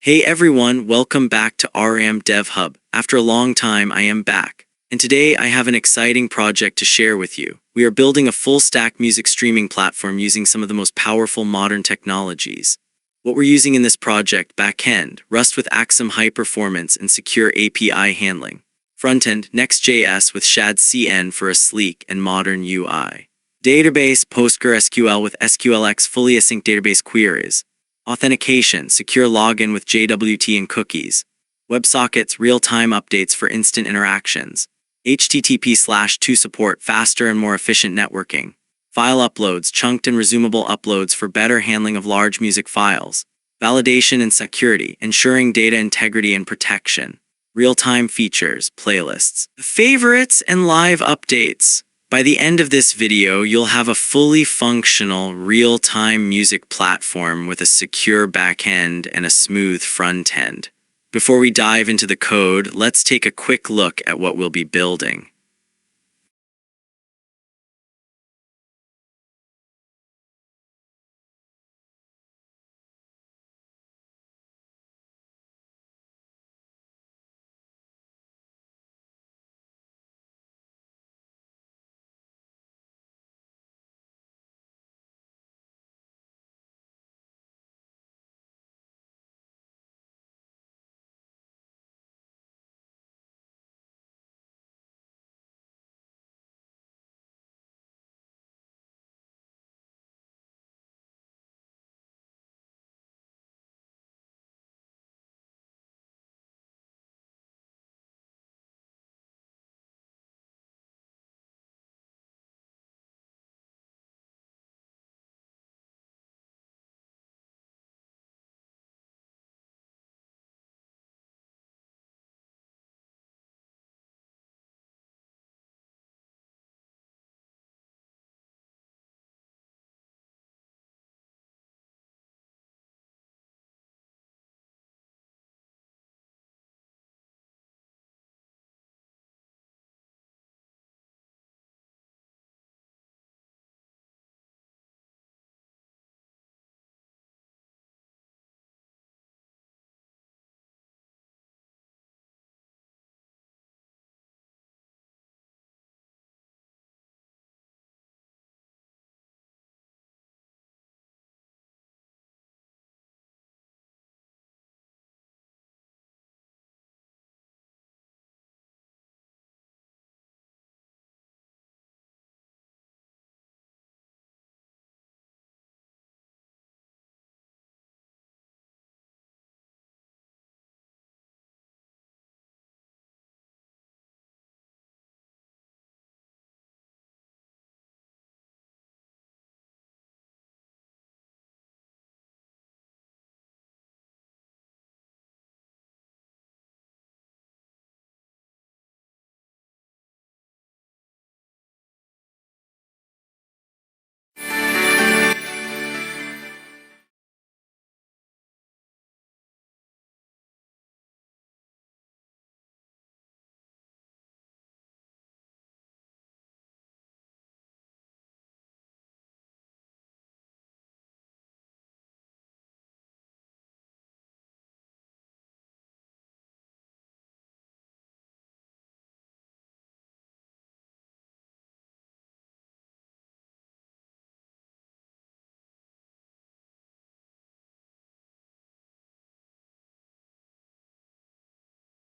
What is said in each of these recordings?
Hey everyone, welcome back to Aarambh Dev Hub. After a long time, I am back. And today I have an exciting project to share with you. We are building a full-stack music streaming platform using some of the most powerful modern technologies. What we're using in this project: backend, Rust with Axum high performance and secure API handling. Frontend, Next.js with ShadCN for a sleek and modern UI. Database, PostgreSQL with SQLx fully async database queries. Authentication, secure login with JWT and cookies. WebSockets, real-time updates for instant interactions. HTTP/2 support, faster and more efficient networking. File uploads, chunked and resumable uploads for better handling of large music files. Validation and security, ensuring data integrity and protection. Real-time features, playlists, favorites, and live updates. By the end of this video, you'll have a fully functional, real-time music platform with a secure backend and a smooth front end. Before we dive into the code, let's take a quick look at what we'll be building.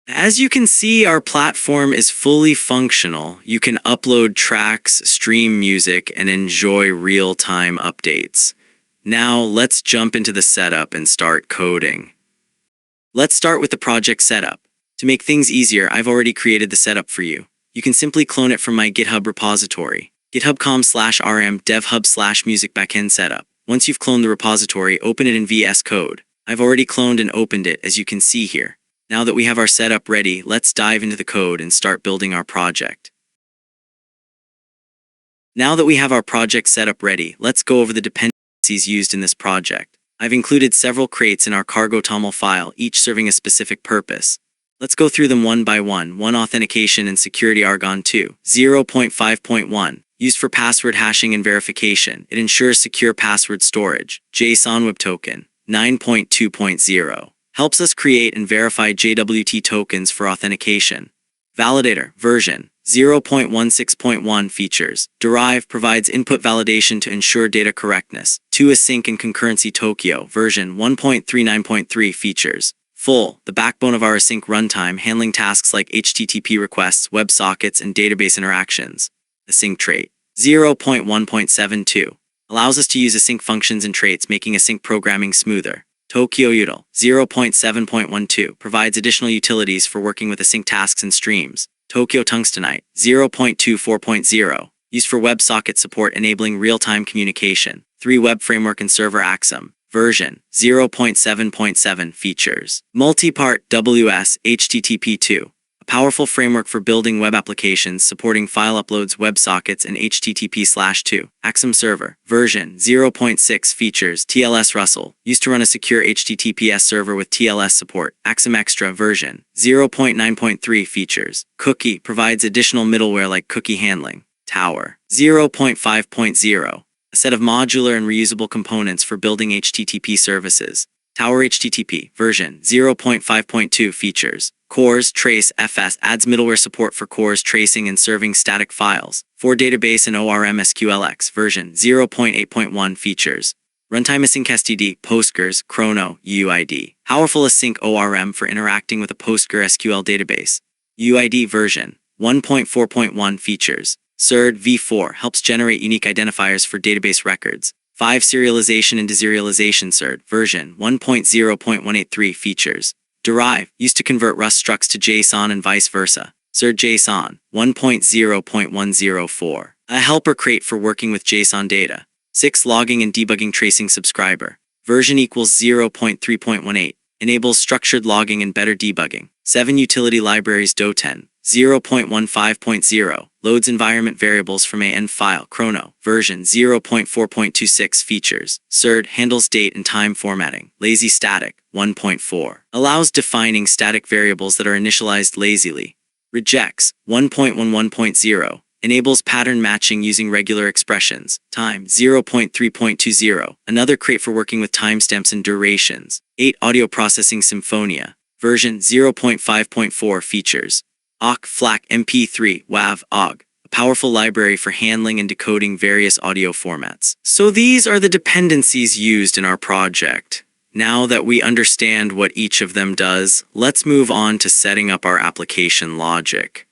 As you can see, our platform is fully functional. You can upload tracks, stream music, and enjoy real-time updates. Now, let's jump into the setup and start coding. Let's start with the project setup. To make things easier, I've already created the setup for you. You can simply clone it from my GitHub repository, github.com/Aarambh devhub/music backend setup. Once you've cloned the repository, open it in VS Code. I've already cloned and opened it, as you can see here. Now that we have our setup ready, let's dive into the code and start building our project. Now that we have our project setup ready, let's go over the dependencies used in this project. I've included several crates in our cargo toml file, each serving a specific purpose. Let's go through them one by one. Authentication and security Argon 2, 0.5.1. Used for password hashing and verification. It ensures secure password storage. JSON Web Token, 9.2.0. helps us create and verify JWT tokens for authentication. Validator, version 0.16.1 features. Derive provides input validation to ensure data correctness. 2 Async and concurrency Tokyo, version 1.39.3 features. Full, the backbone of our async runtime, handling tasks like HTTP requests, WebSockets, and database interactions. Async trait 0.1.72 allows us to use async functions and traits, making async programming smoother. Tokyo Util 0.7.12 provides additional utilities for working with async tasks and streams. Tokyo Tungstenite 0.24.0 used for WebSocket support, enabling real-time communication. 3 Web Framework and Server Axum version 0.7.7 features. Multipart WS HTTP2, a powerful framework for building web applications supporting file uploads, WebSockets, and HTTP/2. Axum Server version 0.6 features. TLS Russell used to run a secure HTTPS server with TLS support. Axum Extra version 0.9.3 features. Cookie provides additional middleware like cookie handling. Tower 0.5.0, a set of modular and reusable components for building HTTP services. Tower HTTP version 0.5.2 features. Cores Trace FS adds middleware support for cores tracing and serving static files. 4 Database and ORM SQLx version 0.8.1 features. Runtime Async STD, Postgres, Chrono, UID. Powerful Async ORM for interacting with a PostgreSQL database. UID version 1.4.1 features. CERD v4 helps generate unique identifiers for database records. 5 Serialization and Deserialization CERD version 1.0.183 features. Derive used to convert Rust structs to JSON and vice versa. CERD JSON 1.0.104, a helper crate for working with JSON data. 6 Logging and Debugging Tracing Subscriber version equals 0.3.18 enables structured logging and better debugging. 7 Utility Libraries Do10 0.15.0 loads environment variables from a file. Chrono version 0.4.26 features. CERD handles date and time formatting. Lazy Static 1.4 allows defining static variables that are initialized lazily. Regex 1.11.0 enables pattern matching using regular expressions. Time 0.3.20 another crate for working with timestamps and durations. 8 Audio Processing Symphonia version 0.5.4 features. Auth FLAC MP3 WAV OGG, a powerful library for handling and decoding various audio formats. So these are the dependencies used in our project. Now that we understand what each of them does, let's move on to setting up our application logic.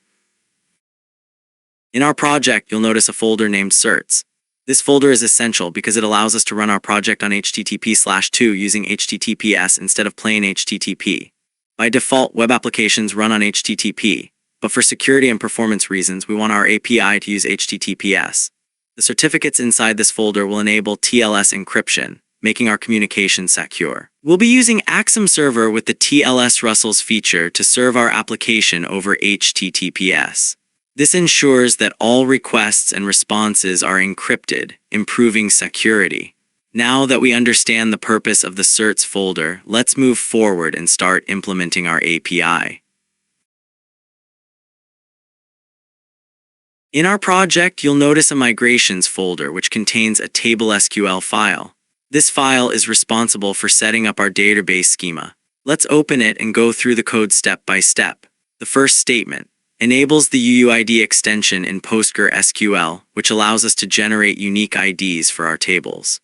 In our project, you'll notice a folder named certs. This folder is essential because it allows us to run our project on HTTP/2 using HTTPS instead of plain HTTP. By default, web applications run on HTTP, but for security and performance reasons, we want our API to use HTTPS. The certificates inside this folder will enable TLS encryption, making our communication secure. We'll be using Axum Server with the TLS Russell's feature to serve our application over HTTPS. This ensures that all requests and responses are encrypted, improving security. Now that we understand the purpose of the certs folder, let's move forward and start implementing our API. In our project, you'll notice a migrations folder which contains a table SQL file. This file is responsible for setting up our database schema. Let's open it and go through the code step by step. The first statement enables the UUID extension in PostgreSQL, which allows us to generate unique IDs for our tables.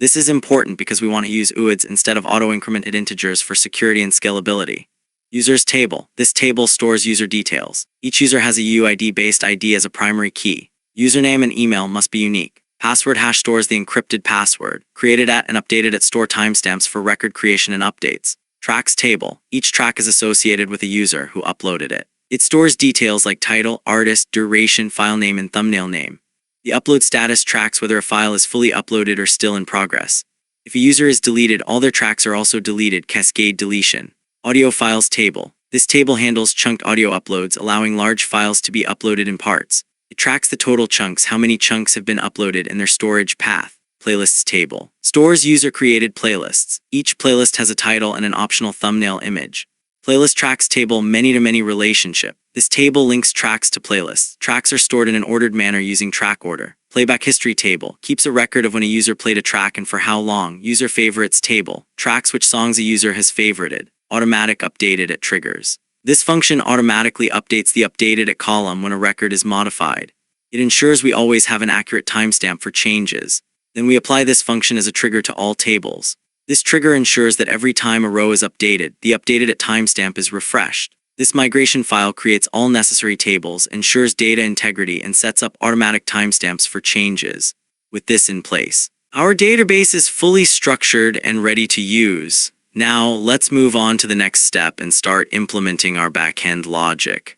This is important because we want to use UIDs instead of auto-incremented integers for security and scalability. Users table. This table stores user details. Each user has a UUID-based ID as a primary key. Username and email must be unique. Password hash stores the encrypted password, created at and updated at store timestamps for record creation and updates. Tracks table. Each track is associated with a user who uploaded it. It stores details like title, artist, duration, file name, and thumbnail name. The upload status tracks whether a file is fully uploaded or still in progress. If a user is deleted, all their tracks are also deleted, cascade deletion. Audio files table. This table handles chunked audio uploads, allowing large files to be uploaded in parts. It tracks the total chunks, how many chunks have been uploaded, and their storage path. Playlists table stores user-created playlists. Each playlist has a title and an optional thumbnail image. Playlist tracks table many-to-many relationship. This table links tracks to playlists. Tracks are stored in an ordered manner using track order. Playback history table keeps a record of when a user played a track and for how long. User favorites table tracks which songs a user has favorited. automatic updated at triggers. This function automatically updates the updated at column when a record is modified. It ensures we always have an accurate timestamp for changes. Then we apply this function as a trigger to all tables. This trigger ensures that every time a row is updated, the updated at timestamp is refreshed. This migration file creates all necessary tables, ensures data integrity, and sets up automatic timestamps for changes. With this in place, our database is fully structured and ready to use. Now, let's move on to the next step and start implementing our backend logic.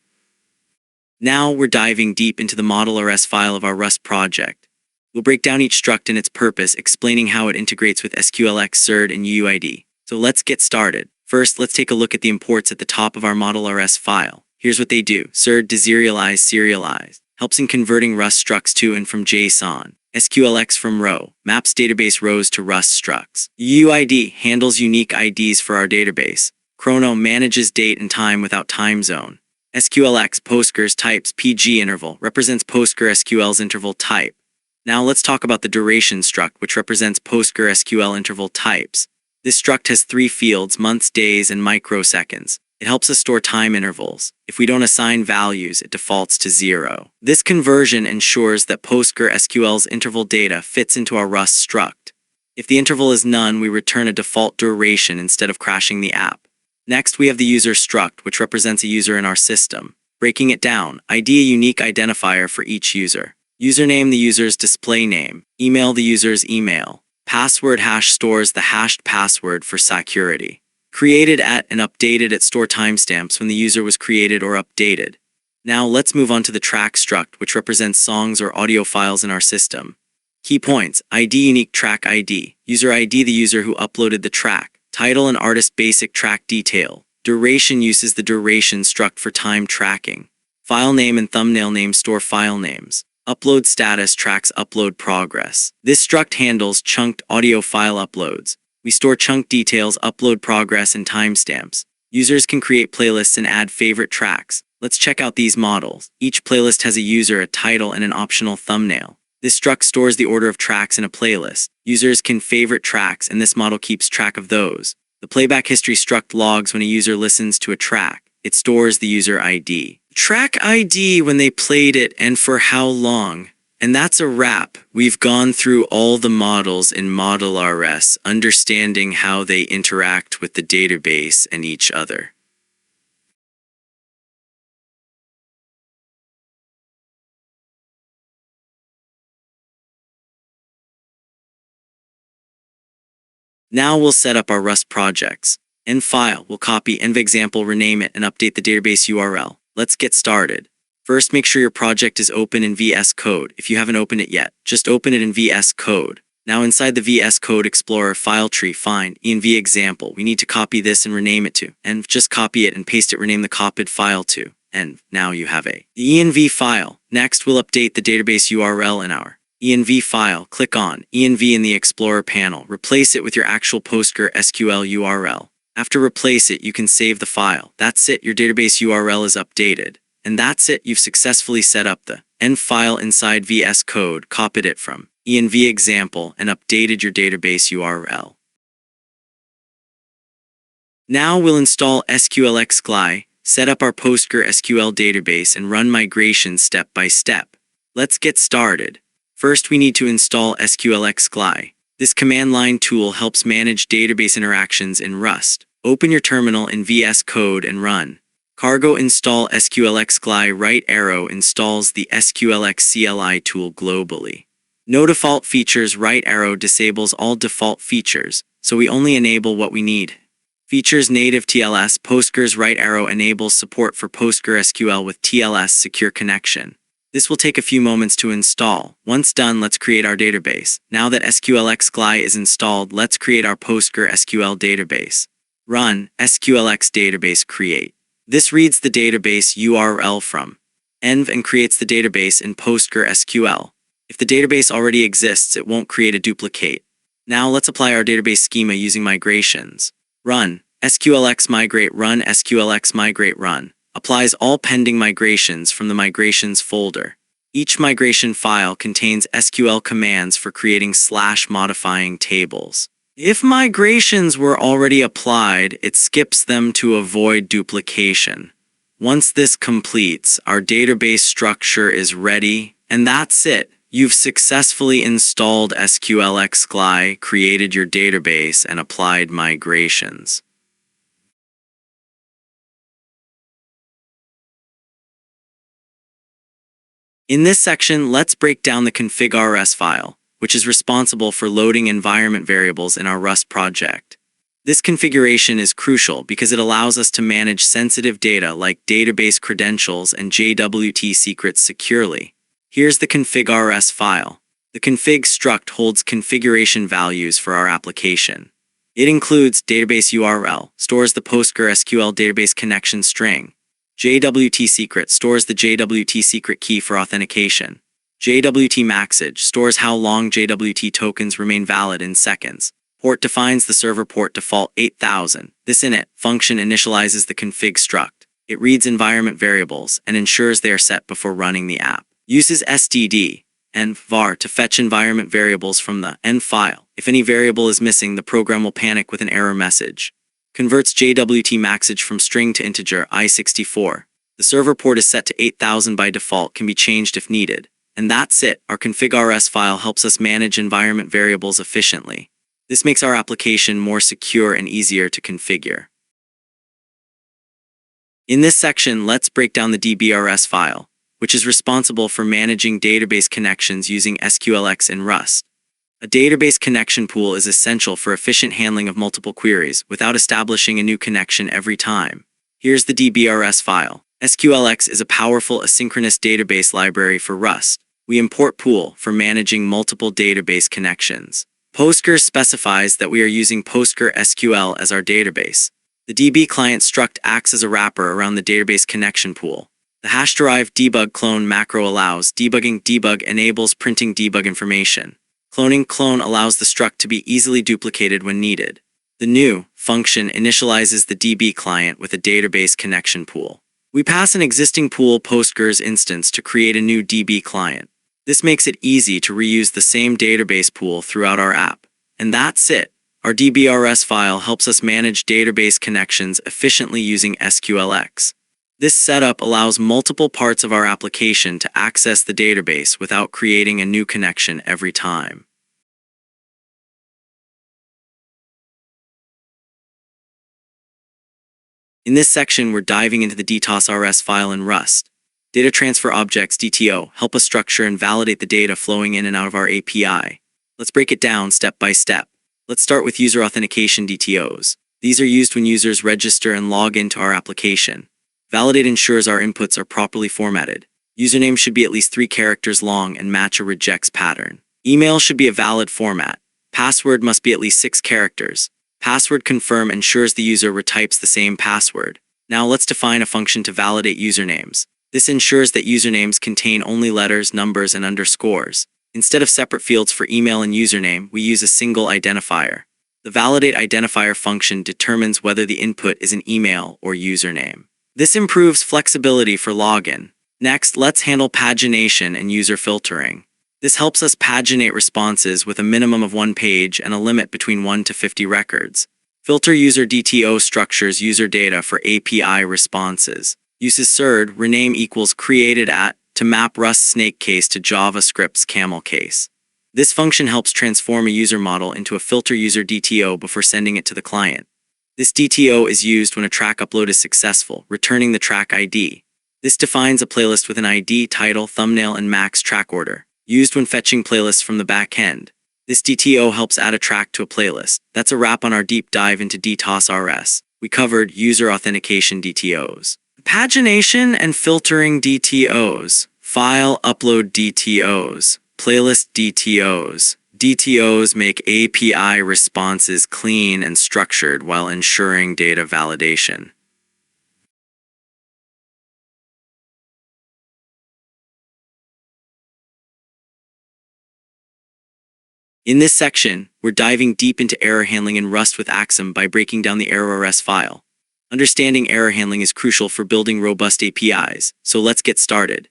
Now we're diving deep into the model.rs file of our Rust project. We'll break down each struct and its purpose, explaining how it integrates with SQLx-CLI and UUID. So let's get started. First, let's take a look at the imports at the top of our model.rs file. Here's what they do. Cert deserialize serialize. Helps in converting Rust structs to and from JSON. SQLx from row. Maps database rows to Rust structs. UUID handles unique IDs for our database. Chrono manages date and time without time zone. SQLx Postgres types PG interval represents PostgreSQL's interval type. Now let's talk about the duration struct, which represents PostgreSQL interval types. This struct has 3 fields, months, days, and microseconds. It helps us store time intervals. If we don't assign values, it defaults to 0. This conversion ensures that PostgreSQL's interval data fits into our Rust struct. If the interval is none, we return a default duration instead of crashing the app. Next, we have the user struct, which represents a user in our system. Breaking it down, ID a unique identifier for each user. Username the user's display name. Email the user's email. Password hash stores the hashed password for security. Created at and updated at store timestamps when the user was created or updated. Now let's move on to the track struct, which represents songs or audio files in our system. Key points: ID unique track ID. User ID the user who uploaded the track. Title and artist basic track detail. Duration uses the duration struct for time tracking. File name and thumbnail name store file names. Upload status tracks upload progress. This struct handles chunked audio file uploads. We store chunk details, upload progress, and timestamps. Users can create playlists and add favorite tracks. Let's check out these models. Each playlist has a user, a title, and an optional thumbnail. This struct stores the order of tracks in a playlist. Users can favorite tracks, and this model keeps track of those. The playback history struct logs when a user listens to a track. It stores the user ID. Track ID when they played it and for how long. And that's a wrap. We've gone through all the models in model.rs, understanding how they interact with the database and each other. Now we'll set up our Rust projects. Env file, we'll copy env example, rename it, and update the database URL. Let's get started. First, make sure your project is open in VS Code. If you haven't opened it yet, just open it in VS Code. Now inside the VS Code Explorer file tree, find env example. We need to copy this and rename it to env. Just copy it and paste it, rename the copied file to env. Now you have the env file. Next, we'll update the database URL in our env file. Click on env in the Explorer panel. Replace it with your actual PostgreSQL URL. After replace it, you can save the file. That's it, your database URL is updated. And that's it, you've successfully set up the env file inside VS Code, copied it from env example, and updated your database URL. Now we'll install SQLx-CLI, set up our PostgreSQL database, and run migration step by step. Let's get started. First, we need to install SQLx-CLI. This command line tool helps manage database interactions in Rust. Open your terminal in VS Code and run. Cargo install SQLx-CLI. Right arrow installs the SQLx-CLI tool globally. No default features. Right arrow disables all default features, so we only enable what we need. Features native TLS Postgres. Right arrow enables support for PostgreSQL with TLS secure connection. This will take a few moments to install. Once done, let's create our database. Now that SQLx-CLI is installed, let's create our PostgreSQL database. Run SQLx database create. This reads the database URL from env and creates the database in PostgreSQL. If the database already exists, it won't create a duplicate. Now let's apply our database schema using migrations. Run SQLx migrate. Run SQLx migrate. Run applies all pending migrations from the migrations folder. Each migration file contains SQL commands for creating/modifying tables. If migrations were already applied, it skips them to avoid duplication. Once this completes, our database structure is ready, and that's it. You've successfully installed SQLx-CLI, created your database, and applied migrations. In this section, let's break down the config.rs file, which is responsible for loading environment variables in our Rust project. This configuration is crucial because it allows us to manage sensitive data like database credentials and JWT secrets securely. Here's the config.rs file. The config struct holds configuration values for our application. It includes database URL, stores the PostgreSQL database connection string. JWT secret stores the JWT secret key for authentication. JWT maxage stores how long JWT tokens remain valid in seconds. Port defines the server port default 8000. This init function initializes the config struct. It reads environment variables and ensures they are set before running the app. Uses std and var to fetch environment variables from the end file. If any variable is missing, the program will panic with an error message. Converts JWT maxage from string to integer I64. The server port is set to 8000 by default, can be changed if needed. And that's it. Our config.rs file helps us manage environment variables efficiently. This makes our application more secure and easier to configure. In this section, let's break down the dbrs file, which is responsible for managing database connections using SQLx in Rust. A database connection pool is essential for efficient handling of multiple queries without establishing a new connection every time. Here's the dbrs file. SQLx is a powerful asynchronous database library for Rust. We import pool for managing multiple database connections. Postgres specifies that we are using PostgreSQL as our database. The DB client struct acts as a wrapper around the database connection pool. The hash-derived debug clone macro allows debugging. Debug enables printing debug information. Cloning clone allows the struct to be easily duplicated when needed. The new function initializes the DB client with a database connection pool. We pass an existing pool Postgres instance to create a new DB client. This makes it easy to reuse the same database pool throughout our app. And that's it. Our dbrs file helps us manage database connections efficiently using SQLx. This setup allows multiple parts of our application to access the database without creating a new connection every time. In this section, we're diving into the DTOS.rs file in Rust. Data transfer objects, DTO, help us structure and validate the data flowing in and out of our API. Let's break it down step by step. Let's start with user authentication DTOs. These are used when users register and log into our application. Validate ensures our inputs are properly formatted. Username should be at least 3 characters long and match a regex pattern. Email should be a valid format. Password must be at least 6 characters. Password confirm ensures the user retypes the same password. Now let's define a function to validate usernames. This ensures that usernames contain only letters, numbers, and underscores. Instead of separate fields for email and username, we use a single identifier. The validate identifier function determines whether the input is an email or username. This improves flexibility for login. Next, let's handle pagination and user filtering. This helps us paginate responses with a minimum of 1 page and a limit between 1 to 50 records. Filter user DTO structures user data for API responses. Uses CERD rename equals created at to map Rust snake case to JavaScript's camel case. This function helps transform a user model into a filter user DTO before sending it to the client. This DTO is used when a track upload is successful, returning the track ID. This defines a playlist with an ID, title, thumbnail, and max track order, used when fetching playlists from the back end. This DTO helps add a track to a playlist. That's a wrap on our deep dive into DTOS.rs. We covered user authentication DTOs, pagination and filtering DTOs, file upload DTOs, playlist DTOs. DTOs make API responses clean and structured while ensuring data validation. In this section, we're diving deep into error handling in Rust with Axum by breaking down the error.rs file. Understanding error handling is crucial for building robust APIs, so let's get started.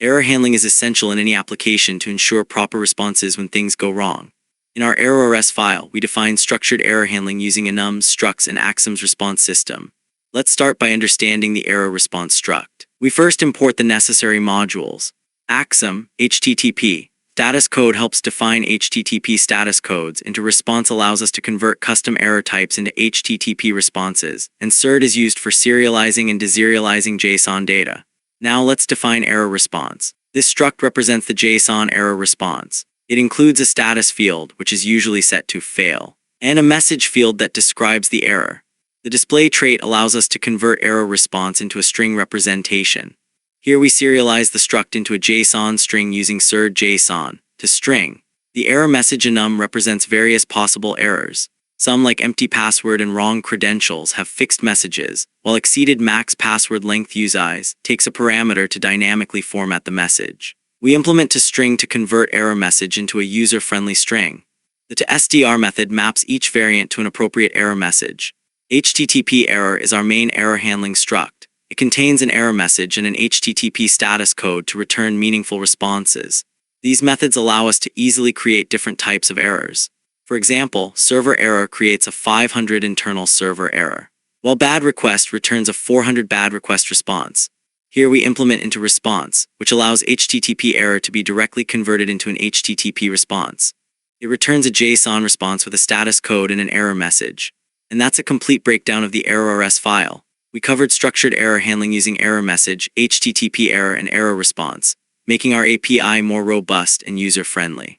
Error handling is essential in any application to ensure proper responses when things go wrong. In our error.rs file, we define structured error handling using enums, structs, and Axum's response system. Let's start by understanding the error response struct. We first import the necessary modules. Axum, HTTP. Status code helps define HTTP status codes, into response allows us to convert custom error types into HTTP responses, and cert is used for serializing and deserializing JSON data. Now let's define error response. This struct represents the JSON error response. It includes a status field, which is usually set to fail, and a message field that describes the error. The display trait allows us to convert error response into a string representation. Here we serialize the struct into a JSON string using serd.json to string. The error message enum represents various possible errors. Some, like empty password and wrong credentials, have fixed messages, while exceeded max password length useIs takes a parameter to dynamically format the message. We implement toString to convert error message into a user-friendly string. The toStr method maps each variant to an appropriate error message. HTTP error is our main error handling struct. It contains an error message and an HTTP status code to return meaningful responses. These methods allow us to easily create different types of errors. For example, server error creates a 500 internal server error, while bad request returns a 400 bad request response. Here we implement into response, which allows HTTP error to be directly converted into an HTTP response. It returns a JSON response with a status code and an error message. And that's a complete breakdown of the error.rs file. We covered structured error handling using error message, HTTP error, and error response, making our API more robust and user-friendly.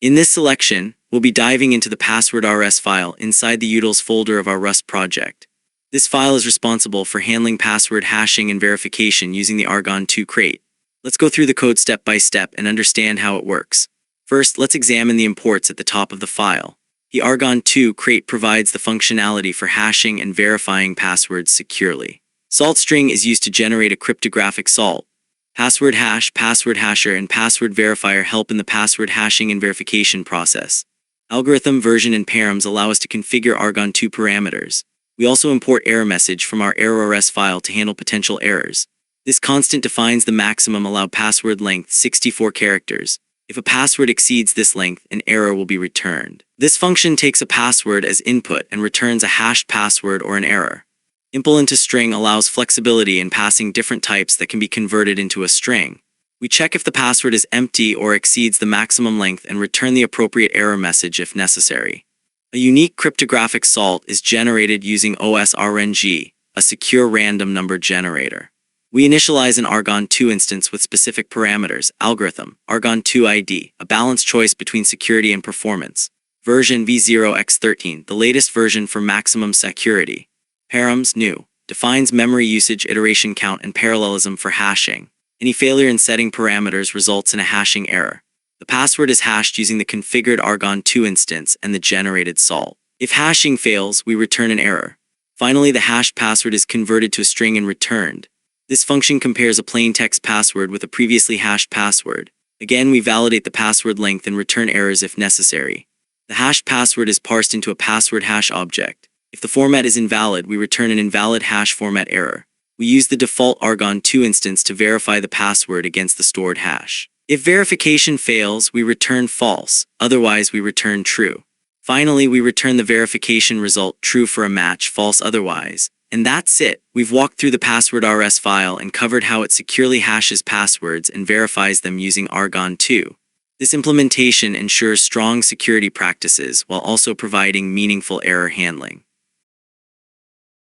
In this selection, we'll be diving into the password.rs file inside the utils folder of our Rust project. This file is responsible for handling password hashing and verification using the Argon2 crate. Let's go through the code step by step and understand how it works. First, let's examine the imports at the top of the file. The Argon2 crate provides the functionality for hashing and verifying passwords securely. Salt string is used to generate a cryptographic salt. Password hash, password hasher, and password verifier help in the password hashing and verification process. Algorithm, version, and params allow us to configure Argon2 parameters. We also import error message from our error.rs file to handle potential errors. This constant defines the maximum allowed password length, 64 characters. If a password exceeds this length, an error will be returned. This function takes a password as input and returns a hashed password or an error. Impl into string allows flexibility in passing different types that can be converted into a string. We check if the password is empty or exceeds the maximum length and return the appropriate error message if necessary. A unique cryptographic salt is generated using OSRNG, a secure random number generator. We initialize an Argon2 instance with specific parameters, algorithm, Argon2 ID, a balanced choice between security and performance. Version v0x13, the latest version for maximum security. Params, new, defines memory usage, iteration count, and parallelism for hashing. Any failure in setting parameters results in a hashing error. The password is hashed using the configured Argon2 instance and the generated salt. If hashing fails, we return an error. Finally, the hashed password is converted to a string and returned. This function compares a plain text password with a previously hashed password. Again, we validate the password length and return errors if necessary. The hashed password is parsed into a password hash object. If the format is invalid, we return an invalid hash format error. We use the default Argon2 instance to verify the password against the stored hash. If verification fails, we return false, otherwise we return true. Finally, we return the verification result true for a match, false otherwise. And that's it. We've walked through the password.rs file and covered how it securely hashes passwords and verifies them using Argon2. This implementation ensures strong security practices while also providing meaningful error handling.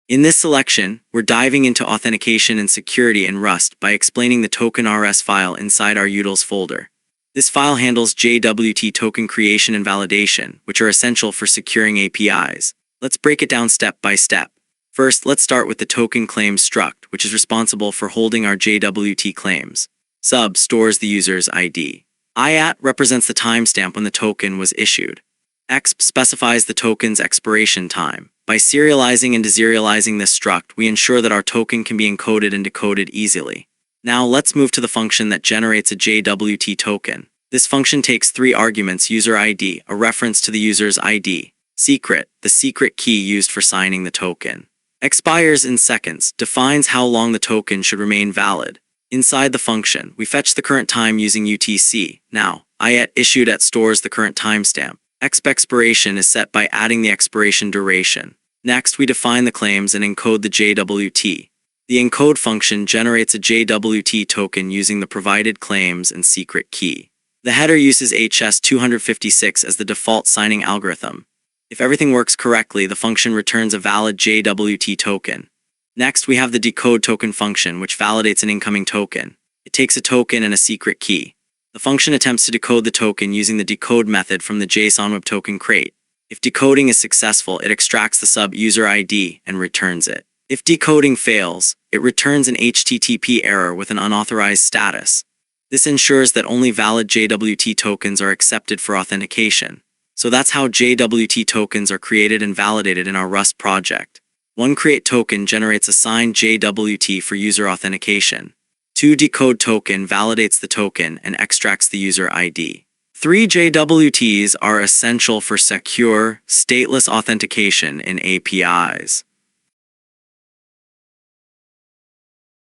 In this selection, we're diving into authentication and security in Rust by explaining the token.rs file inside our utils folder. This file handles JWT token creation and validation, which are essential for securing APIs. Let's break it down step by step. First, let's start with the token claims struct, which is responsible for holding our JWT claims. Sub stores the user's ID. IAT represents the timestamp when the token was issued. Exp specifies the token's expiration time. By serializing and deserializing this struct, we ensure that our token can be encoded and decoded easily. Now let's move to the function that generates a JWT token. This function takes 3 arguments: user ID, a reference to the user's ID, secret, the secret key used for signing the token. Expires in seconds defines how long the token should remain valid. Inside the function, we fetch the current time using UTC. Now, IET stores the current timestamp. Expiration is set by adding the expiration duration. Next, we define the claims and encode the JWT. The encode function generates a JWT token using the provided claims and secret key. The header uses HS256 as the default signing algorithm. If everything works correctly, the function returns a valid JWT token. Next, we have the decode token function, which validates an incoming token. It takes a token and a secret key. The function attempts to decode the token using the decode method from the JSON Web Token crate. If decoding is successful, it extracts the sub-user ID and returns it. If decoding fails, it returns an HTTP error with an unauthorized status. This ensures that only valid JWT tokens are accepted for authentication. So that's how JWT tokens are created and validated in our Rust project. 1 create token generates a signed JWT for user authentication. 2 decode token validates the token and extracts the user ID. 3 JWTs are essential for secure, stateless authentication in APIs.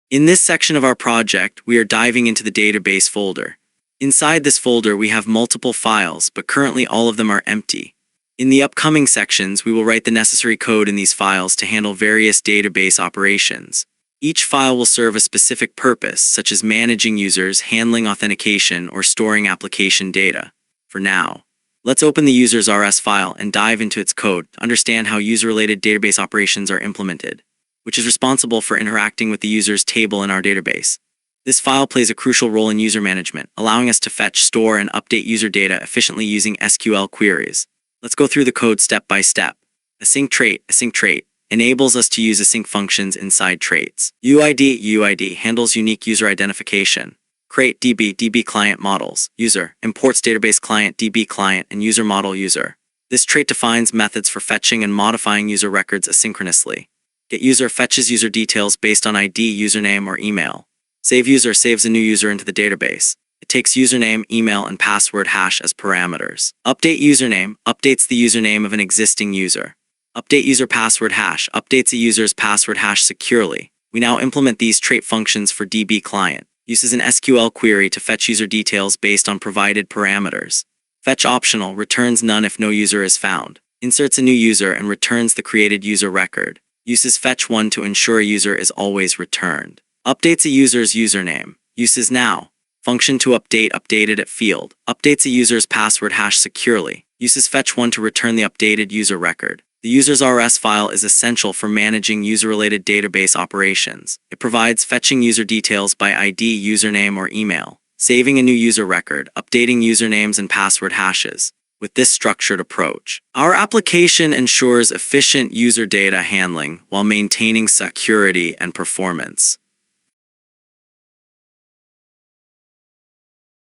In this section of our project, we are diving into the database folder. Inside this folder, we have multiple files, but currently all of them are empty. In the upcoming sections, we will write the necessary code in these files to handle various database operations. Each file will serve a specific purpose, such as managing users, handling authentication, or storing application data. For now, let's open the user's RS file and dive into its code to understand how user-related database operations are implemented, which is responsible for interacting with the user's table in our database. This file plays a crucial role in user management, allowing us to fetch, store, and update user data efficiently using SQL queries. Let's go through the code step by step. Async trait enables us to use async functions inside traits. UID handles unique user identification. Crate DB client models. User imports database client DB client and user model user. This trait defines methods for fetching and modifying user records asynchronously. Get user fetches user details based on ID, username, or email. Save user saves a new user into the database. It takes username, email, and password hash as parameters. Update username updates the username of an existing user. Update user password hash updates a user's password hash securely. We now implement these trait functions for DB client. Uses an SQL query to fetch user details based on provided parameters. Fetch optional returns none if no user is found. Inserts a new user and returns the created user record. Uses fetch one to ensure a user is always returned. Updates a user's username. Uses now function to update updated at field. Updates a user's password hash securely. Uses fetch one to return the updated user record. The user's RS file is essential for managing user-related database operations. It provides fetching user details by ID, username, or email, saving a new user record, updating usernames and password hashes. With this structured approach, our application ensures efficient user data handling while maintaining security and performance.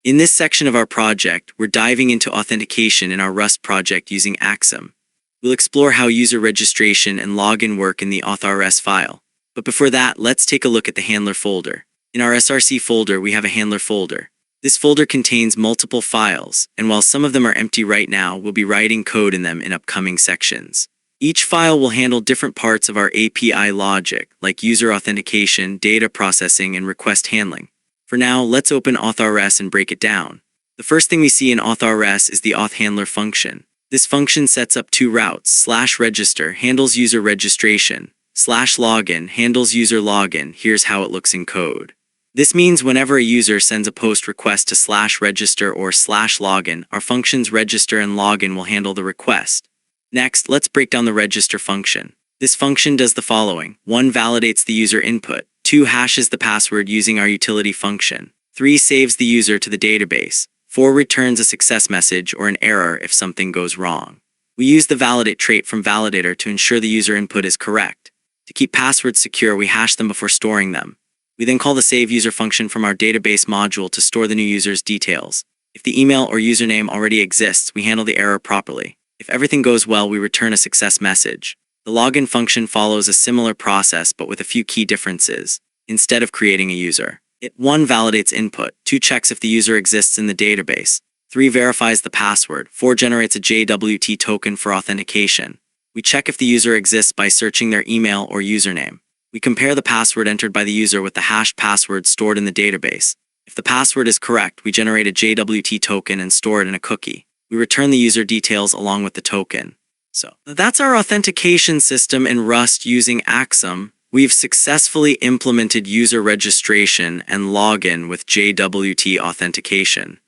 In this section of our project, we're diving into authentication in our Rust project using Axum. We'll explore how user registration and login work in the auth.rs file. But before that, let's take a look at the handler folder. In our src folder, we have a handler folder. This folder contains multiple files, and while some of them are empty right now, we'll be writing code in them in upcoming sections. Each file will handle different parts of our API logic, like user authentication, data processing, and request handling. For now, let's open auth.rs and break it down. The first thing we see in auth.rs is the auth handler function. This function sets up 2 routes. /register handles user registration. /login handles user login. Here's how it looks in code. This means whenever a user sends a post request to /register or /login, our functions register and login will handle the request. Next, let's break down the register function. This function does the following. 1 validates the user input. 2 hashes the password using our utility function. 3 saves the user to the database. 4 returns a success message or an error if something goes wrong. We use the validate trait from validator to ensure the user input is correct. To keep passwords secure, we hash them before storing them. We then call the save user function from our database module to store the new user's details. If the email or username already exists, we handle the error properly. If everything goes well, we return a success message. The login function follows a similar process but with a few key differences. Instead of creating a user, it 1 validates input, 2 checks if the user exists in the database, 3 verifies the password, 4 generates a JWT token for authentication. We check if the user exists by searching their email or username. We compare the password entered by the user with the hashed password stored in the database. If the password is correct, we generate a JWT token and store it in a cookie. We return the user details along with the token. So that's our authentication system in Rust using Axum. We've successfully implemented user registration and login with JWT authentication.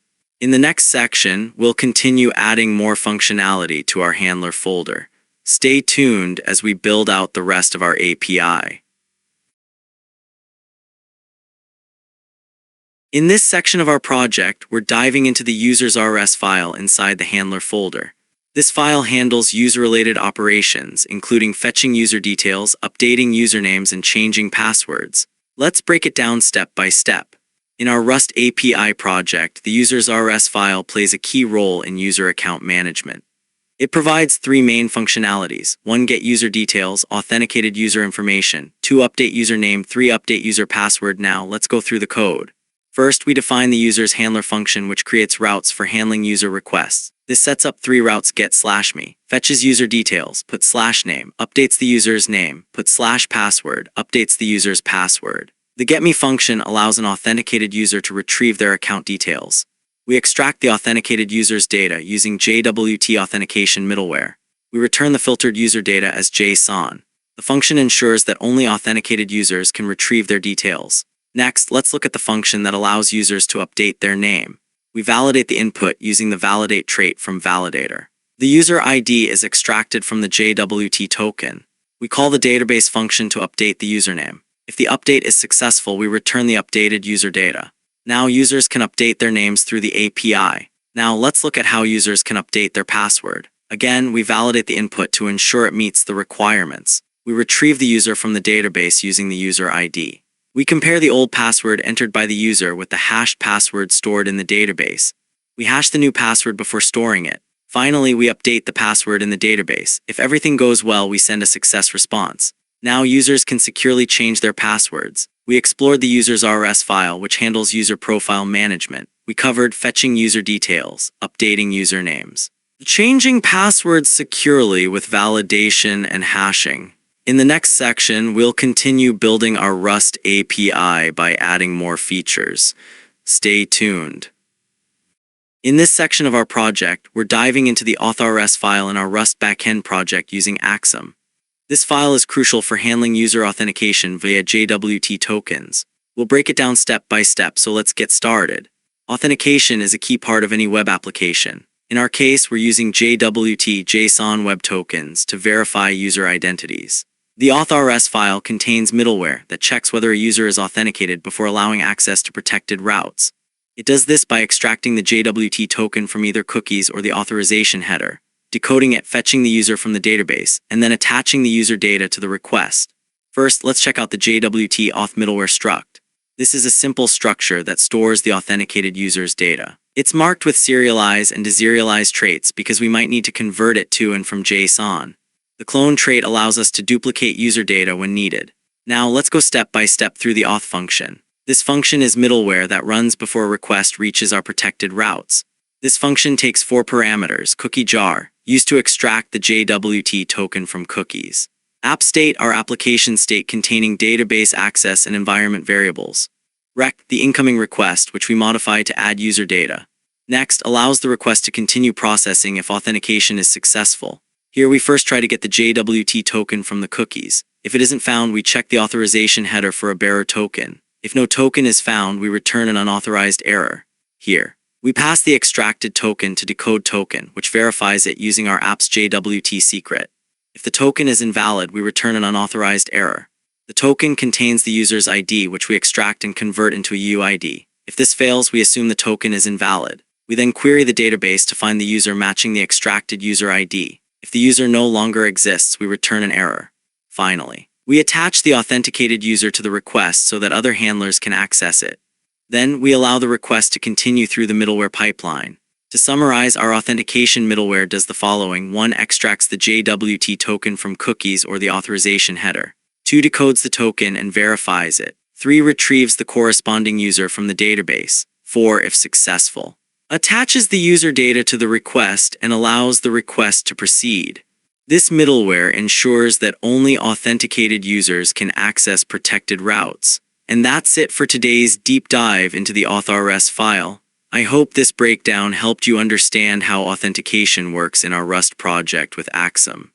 In the next section, we'll continue adding more functionality to our handler folder. Stay tuned as we build out the rest of our API. In this section of our project, we're diving into the user's RS file inside the handler folder. This file handles user-related operations, including fetching user details, updating usernames, and changing passwords. Let's break it down step by step. In our Rust API project, the user's RS file plays a key role in user account management. It provides three main functionalities: 1. Get user details, authenticated user information; 2. Update username; 3. Update user password. Now, let's go through the code. First, we define the user's handler function, which creates routes for handling user requests. This sets up 3 routes: get/me, fetches user details, put /name, updates the user's name, put /password, updates the user's password. The getMe function allows an authenticated user to retrieve their account details. We extract the authenticated user's data using JWT authentication middleware. We return the filtered user data as JSON. The function ensures that only authenticated users can retrieve their details. Next, let's look at the function that allows users to update their name. We validate the input using the validate trait from validator. The user ID is extracted from the JWT token. We call the database function to update the username. If the update is successful, we return the updated user data. Now users can update their names through the API. Now let's look at how users can update their password. Again, we validate the input to ensure it meets the requirements. We retrieve the user from the database using the user ID. We compare the old password entered by the user with the hashed password stored in the database. We hash the new password before storing it. Finally, we update the password in the database. If everything goes well, we send a success response. Now users can securely change their passwords. We explored the user's RS file, which handles user profile management. We covered fetching user details, updating usernames, changing passwords securely with validation and hashing. In the next section, we'll continue building our Rust API by adding more features. Stay tuned. In this section of our project, we're diving into the Auth RS file in our Rust backend project using Axum. This file is crucial for handling user authentication via JWT tokens. We'll break it down step by step, so let's get started. Authentication is a key part of any web application. In our case, we're using JWT JSON web tokens to verify user identities. The Auth RS file contains middleware that checks whether a user is authenticated before allowing access to protected routes. It does this by extracting the JWT token from either cookies or the authorization header, decoding it, fetching the user from the database, and then attaching the user data to the request. First, let's check out the JWT auth middleware struct. This is a simple structure that stores the authenticated user's data. It's marked with serialized and deserialized traits because we might need to convert it to and from JSON. The clone trait allows us to duplicate user data when needed. Now let's go step by step through the auth function. This function is middleware that runs before a request reaches our protected routes. This function takes 4 parameters: cookie jar, used to extract the JWT token from cookies; app state, our application state containing database access and environment variables; rec, the incoming request, which we modify to add user data; next, allows the request to continue processing if authentication is successful. Here we first try to get the JWT token from the cookies. If it isn't found, we check the authorization header for a bearer token. If no token is found, we return an unauthorized error. Here, we pass the extracted token to decode token, which verifies it using our app's JWT secret. If the token is invalid, we return an unauthorized error. The token contains the user's ID, which we extract and convert into a UID. If this fails, we assume the token is invalid. We then query the database to find the user matching the extracted user ID. If the user no longer exists, we return an error. Finally, we attach the authenticated user to the request so that other handlers can access it. Then, we allow the request to continue through the middleware pipeline. To summarize, our authentication middleware does the following: 1. Extracts the JWT token from cookies or the authorization header. 2. Decodes the token and verifies it. 3. Retrieves the corresponding user from the database. 4. If successful, attaches the user data to the request and allows the request to proceed. This middleware ensures that only authenticated users can access protected routes. And that's it for today's deep dive into the Auth.rs file. I hope this breakdown helped you understand how authentication works in our Rust project with Axum.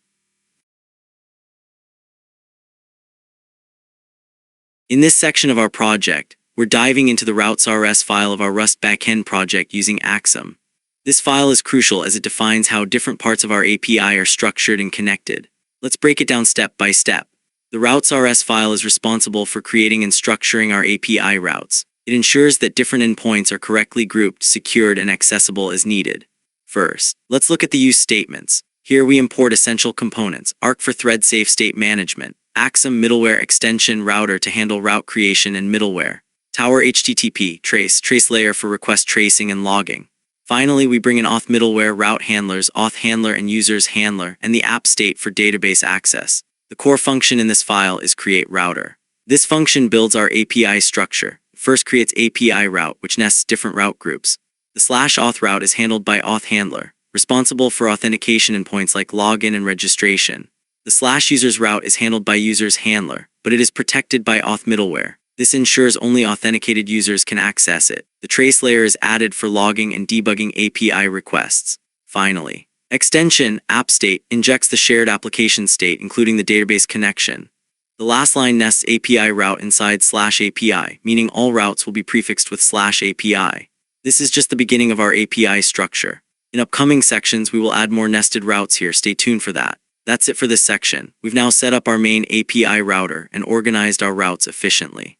In this section of our project, we're diving into the routes.rs file of our Rust backend project using Axum. This file is crucial as it defines how different parts of our API are structured and connected. Let's break it down step by step. The routes.rs file is responsible for creating and structuring our API routes. It ensures that different endpoints are correctly grouped, secured, and accessible as needed. First, let's look at the use statements. Here we import essential components: Arc for thread-safe state management, Axum middleware extension router to handle route creation and middleware, Tower HTTP, trace layer for request tracing and logging. Finally, we bring in Auth middleware, route handlers, Auth handler and users handler, and the app state for database access. The core function in this file is create router. This function builds our API structure. First creates API route, which nests different route groups. The /auth route is handled by Auth handler, responsible for authentication endpoints like login and registration. The /users route is handled by users handler, but it is protected by Auth middleware. This ensures only authenticated users can access it. The trace layer is added for logging and debugging API requests. Finally, extension app state injects the shared application state, including the database connection. The last line nests API route inside /API, meaning all routes will be prefixed with /API. This is just the beginning of our API structure. In upcoming sections, we will add more nested routes here. Stay tuned for that. That's it for this section. We've now set up our main API router and organized our routes efficiently.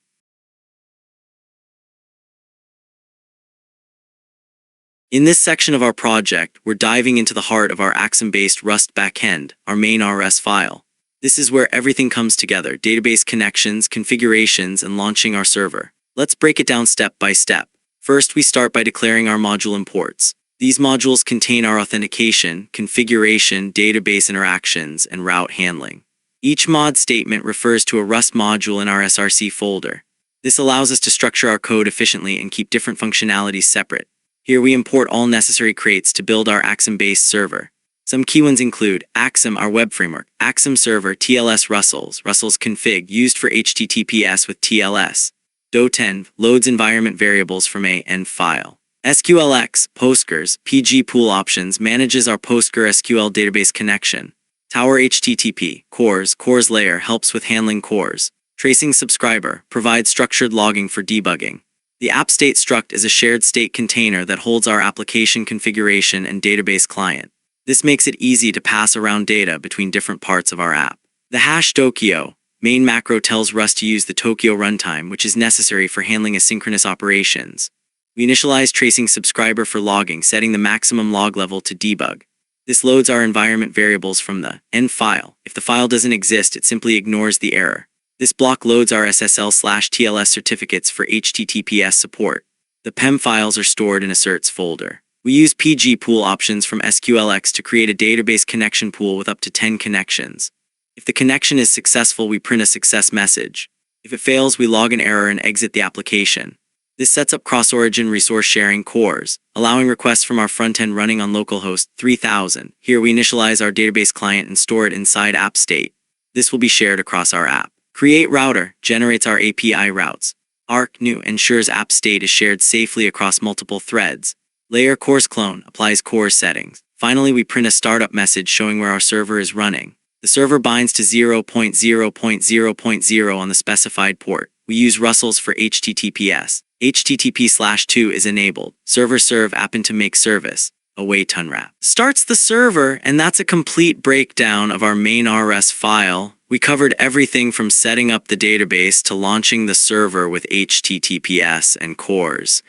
In this section of our project, we're diving into the heart of our Axum-based Rust backend, our main RS file. This is where everything comes together: database connections, configurations, and launching our server. Let's break it down step by step. First, we start by declaring our module imports. These modules contain our authentication, configuration, database interactions, and route handling. Each mod statement refers to a Rust module in our SRC folder. This allows us to structure our code efficiently and keep different functionalities separate. Here we import all necessary crates to build our Axum-based server. Some key ones include Axum, our web framework, Axum server, TLS Russell's config used for HTTPS with TLS, Do10 loads environment variables from a end file. SQLx, Postgres, PG pool options manages our PostgreSQL database connection. Tower HTTP, cores layer helps with handling cores. Tracing subscriber provides structured logging for debugging. The app state struct is a shared state container that holds our application configuration and database client. This makes it easy to pass around data between different parts of our app. The #Tokyo main macro tells Rust to use the Tokyo runtime, which is necessary for handling asynchronous operations. We initialize tracing subscriber for logging, setting the maximum log level to debug. This loads our environment variables from the end file. If the file doesn't exist, it simply ignores the error. This block loads our SSL/TLS certificates for HTTPS support. The PEM files are stored in a certs folder. We use PG pool options from SQLx to create a database connection pool with up to 10 connections. If the connection is successful, we print a success message. If it fails, we log an error and exit the application. This sets up cross-origin resource sharing cores, allowing requests from our frontend running on localhost 3000. Here we initialize our database client and store it inside app state. This will be shared across our app. Create router generates our API routes. Arc new ensures app state is shared safely across multiple threads. Layer cores clone applies core settings. Finally, we print a startup message showing where our server is running. The server binds to 0.0.0.0 on the specified port. We use Russell's for HTTPS. HTTP/2 is enabled. Server serve app into make service. Await unwrap. Starts the server, and that's a complete breakdown of our main RS file. We covered everything from setting up the database to launching the server with HTTPS and cores.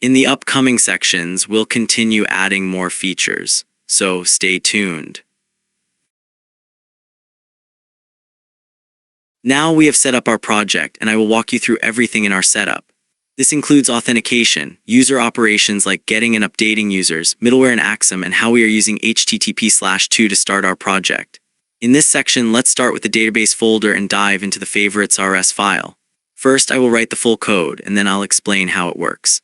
In the upcoming sections, we'll continue adding more features, so stay tuned. Now we have set up our project, and I will walk you through everything in our setup. This includes authentication, user operations like getting and updating users, middleware and Axum, and how we are using HTTP/2 to start our project. In this section, let's start with the database folder and dive into the favorites RS file. First, I will write the full code, and then I'll explain how it works.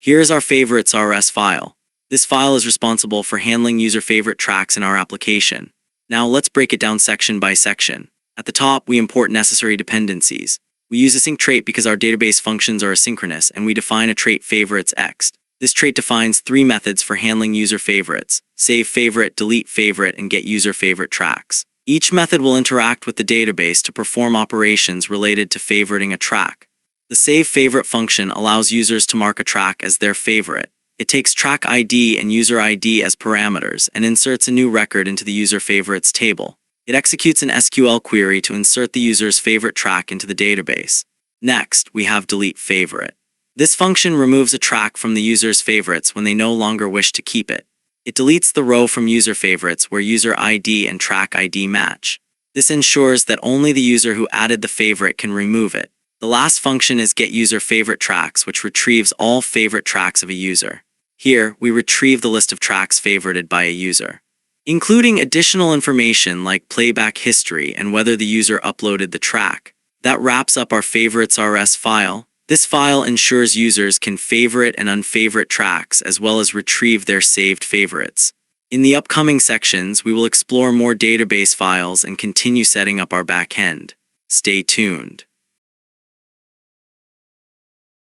Here's our favorites.rs file. This file is responsible for handling user favorite tracks in our application. Now let's break it down section by section. At the top, we import necessary dependencies. We use async trait because our database functions are asynchronous, and we define a trait favorites.ext. This trait defines 3 methods for handling user favorites: save favorite, delete favorite, and get user favorite tracks. Each method will interact with the database to perform operations related to favoriting a track. The save favorite function allows users to mark a track as their favorite. It takes track ID and user ID as parameters and inserts a new record into the user favorites table. It executes an SQL query to insert the user's favorite track into the database. Next, we have delete favorite. This function removes a track from the user's favorites when they no longer wish to keep it. It deletes the row from user favorites where user ID and track ID match. This ensures that only the user who added the favorite can remove it. The last function is get user favorite tracks, which retrieves all favorite tracks of a user. Here, we retrieve the list of tracks favorited by a user, including additional information like playback history and whether the user uploaded the track. That wraps up our favorites.rs file. This file ensures users can favorite and unfavorite tracks as well as retrieve their saved favorites. In the upcoming sections, we will explore more database files and continue setting up our backend. Stay tuned.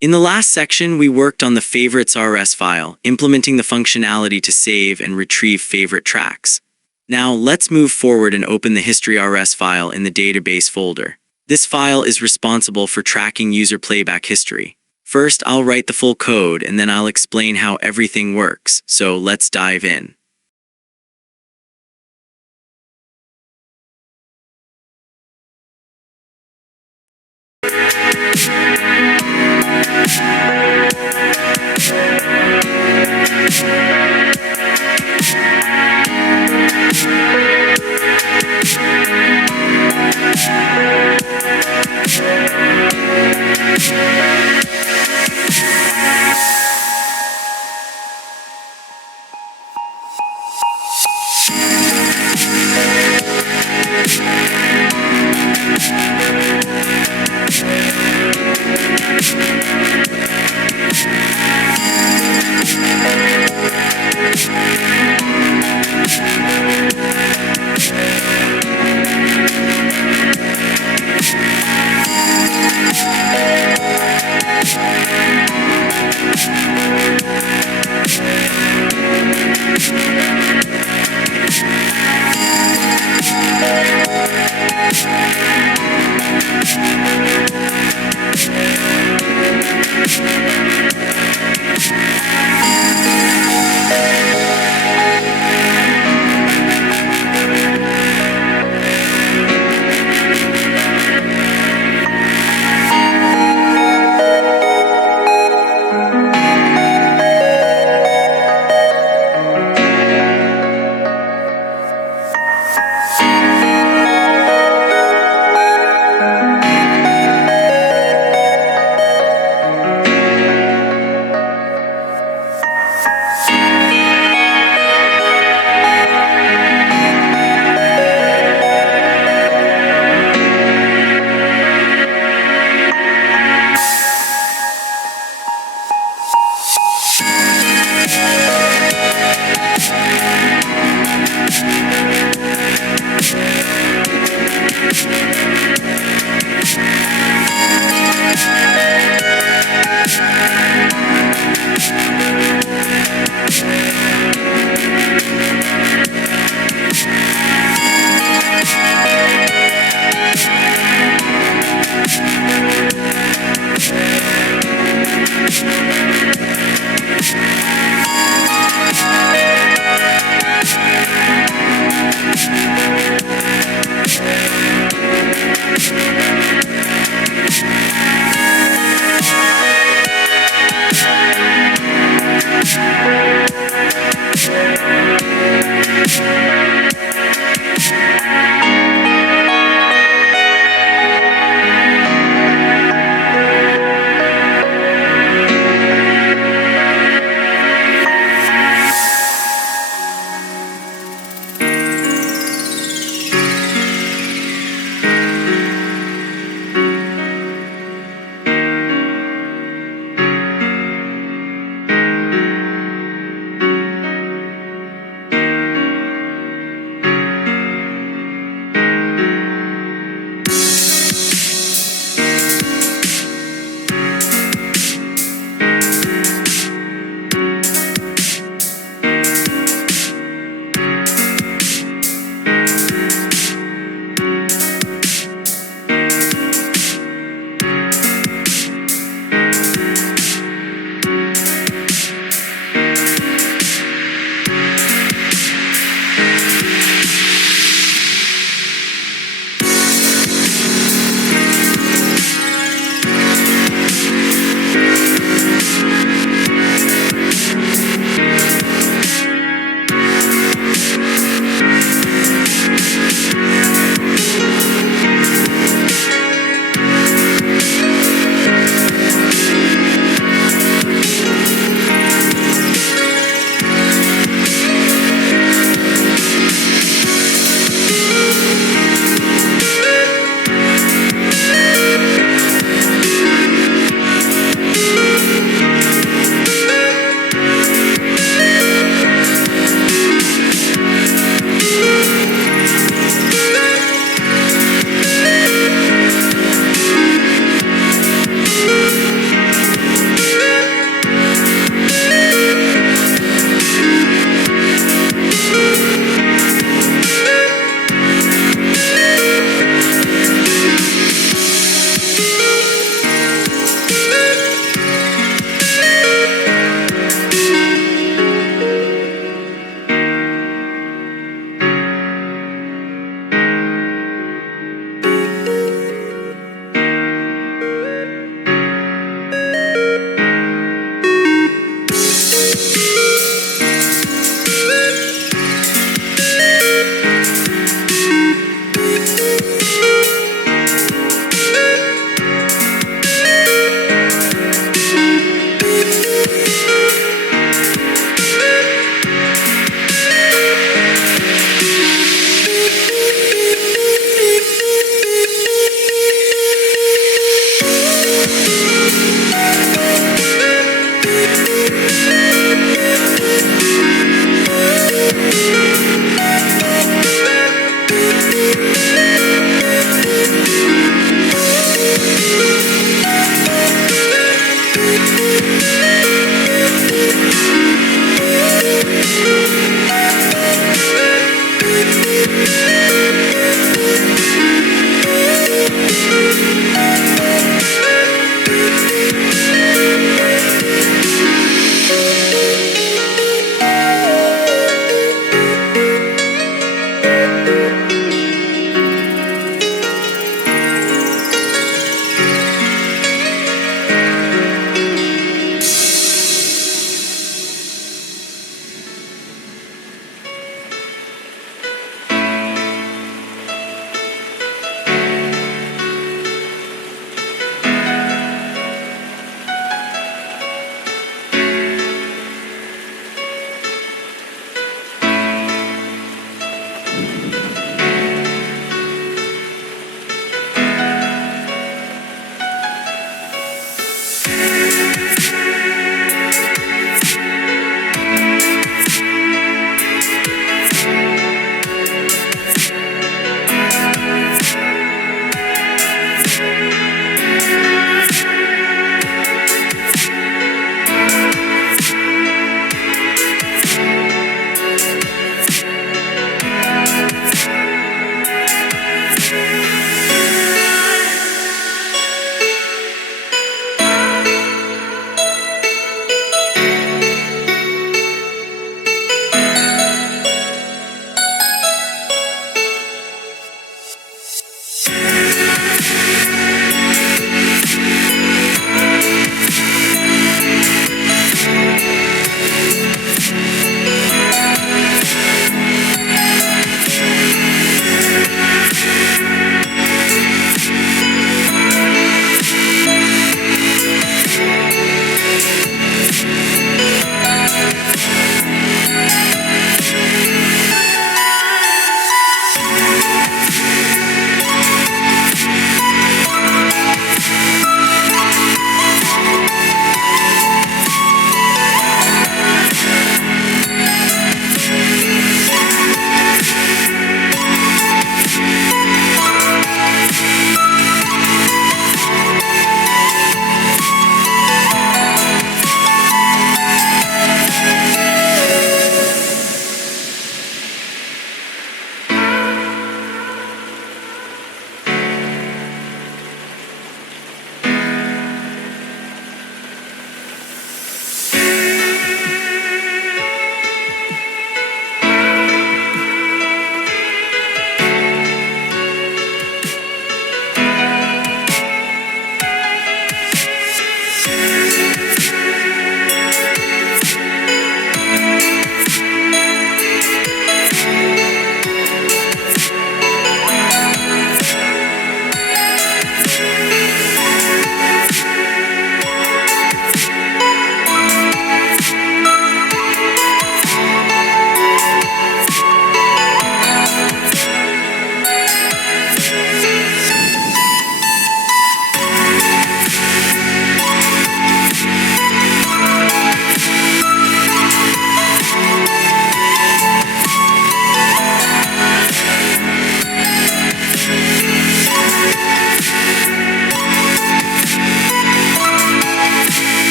In the last section, we worked on the favorites.rs file, implementing the functionality to save and retrieve favorite tracks. Now, let's move forward and open the history.rs file in the database folder. This file is responsible for tracking user playback history. First, I'll write the full code and then I'll explain how everything works, so let's dive in.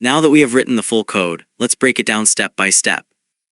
Now that we have written the full code, let's break it down step by step.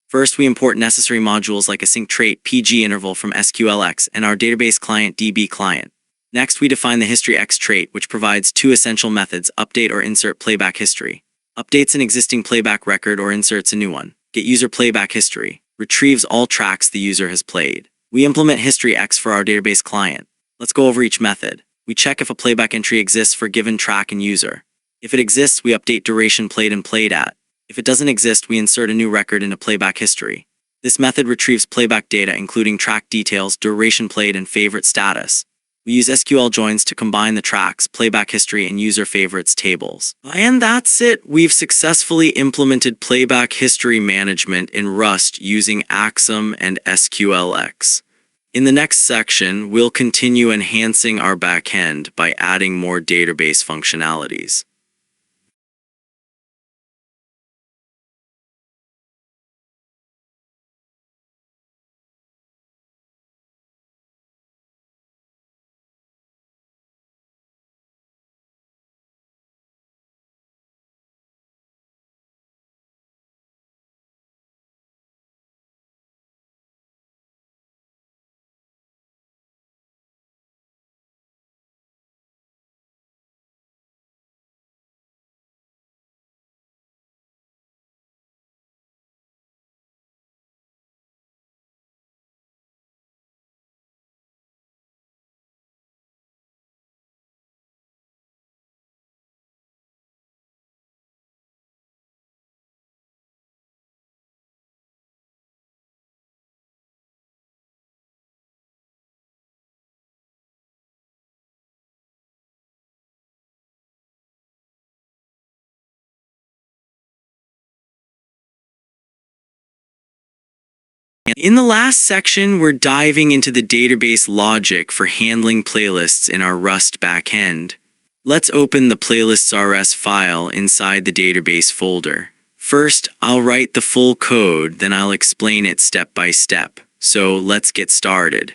First, we import necessary modules like async trait PG interval from SQLx and our database client DB client. Next, we define the historyx trait, which provides two essential methods: update or insert playback history. Updates an existing playback record or inserts a new one. Get user playback history. Retrieves all tracks the user has played. We implement historyx for our database client. Let's go over each method. We check if a playback entry exists for a given track and user. If it exists, we update duration played and played at. If it doesn't exist, we insert a new record into playback history. This method retrieves playback data including track details, duration played, and favorite status. We use SQL joins to combine the tracks, playback history, and user favorites tables. And that's it! We've successfully implemented playback history management in Rust using Axum and SQLx. In the next section, we'll continue enhancing our backend by adding more database functionalities. In the last section, we're diving into the database logic for handling playlists in our Rust backend. Let's open the playlists.rs file inside the database folder. First, I'll write the full code, then I'll explain it step by step. So let's get started.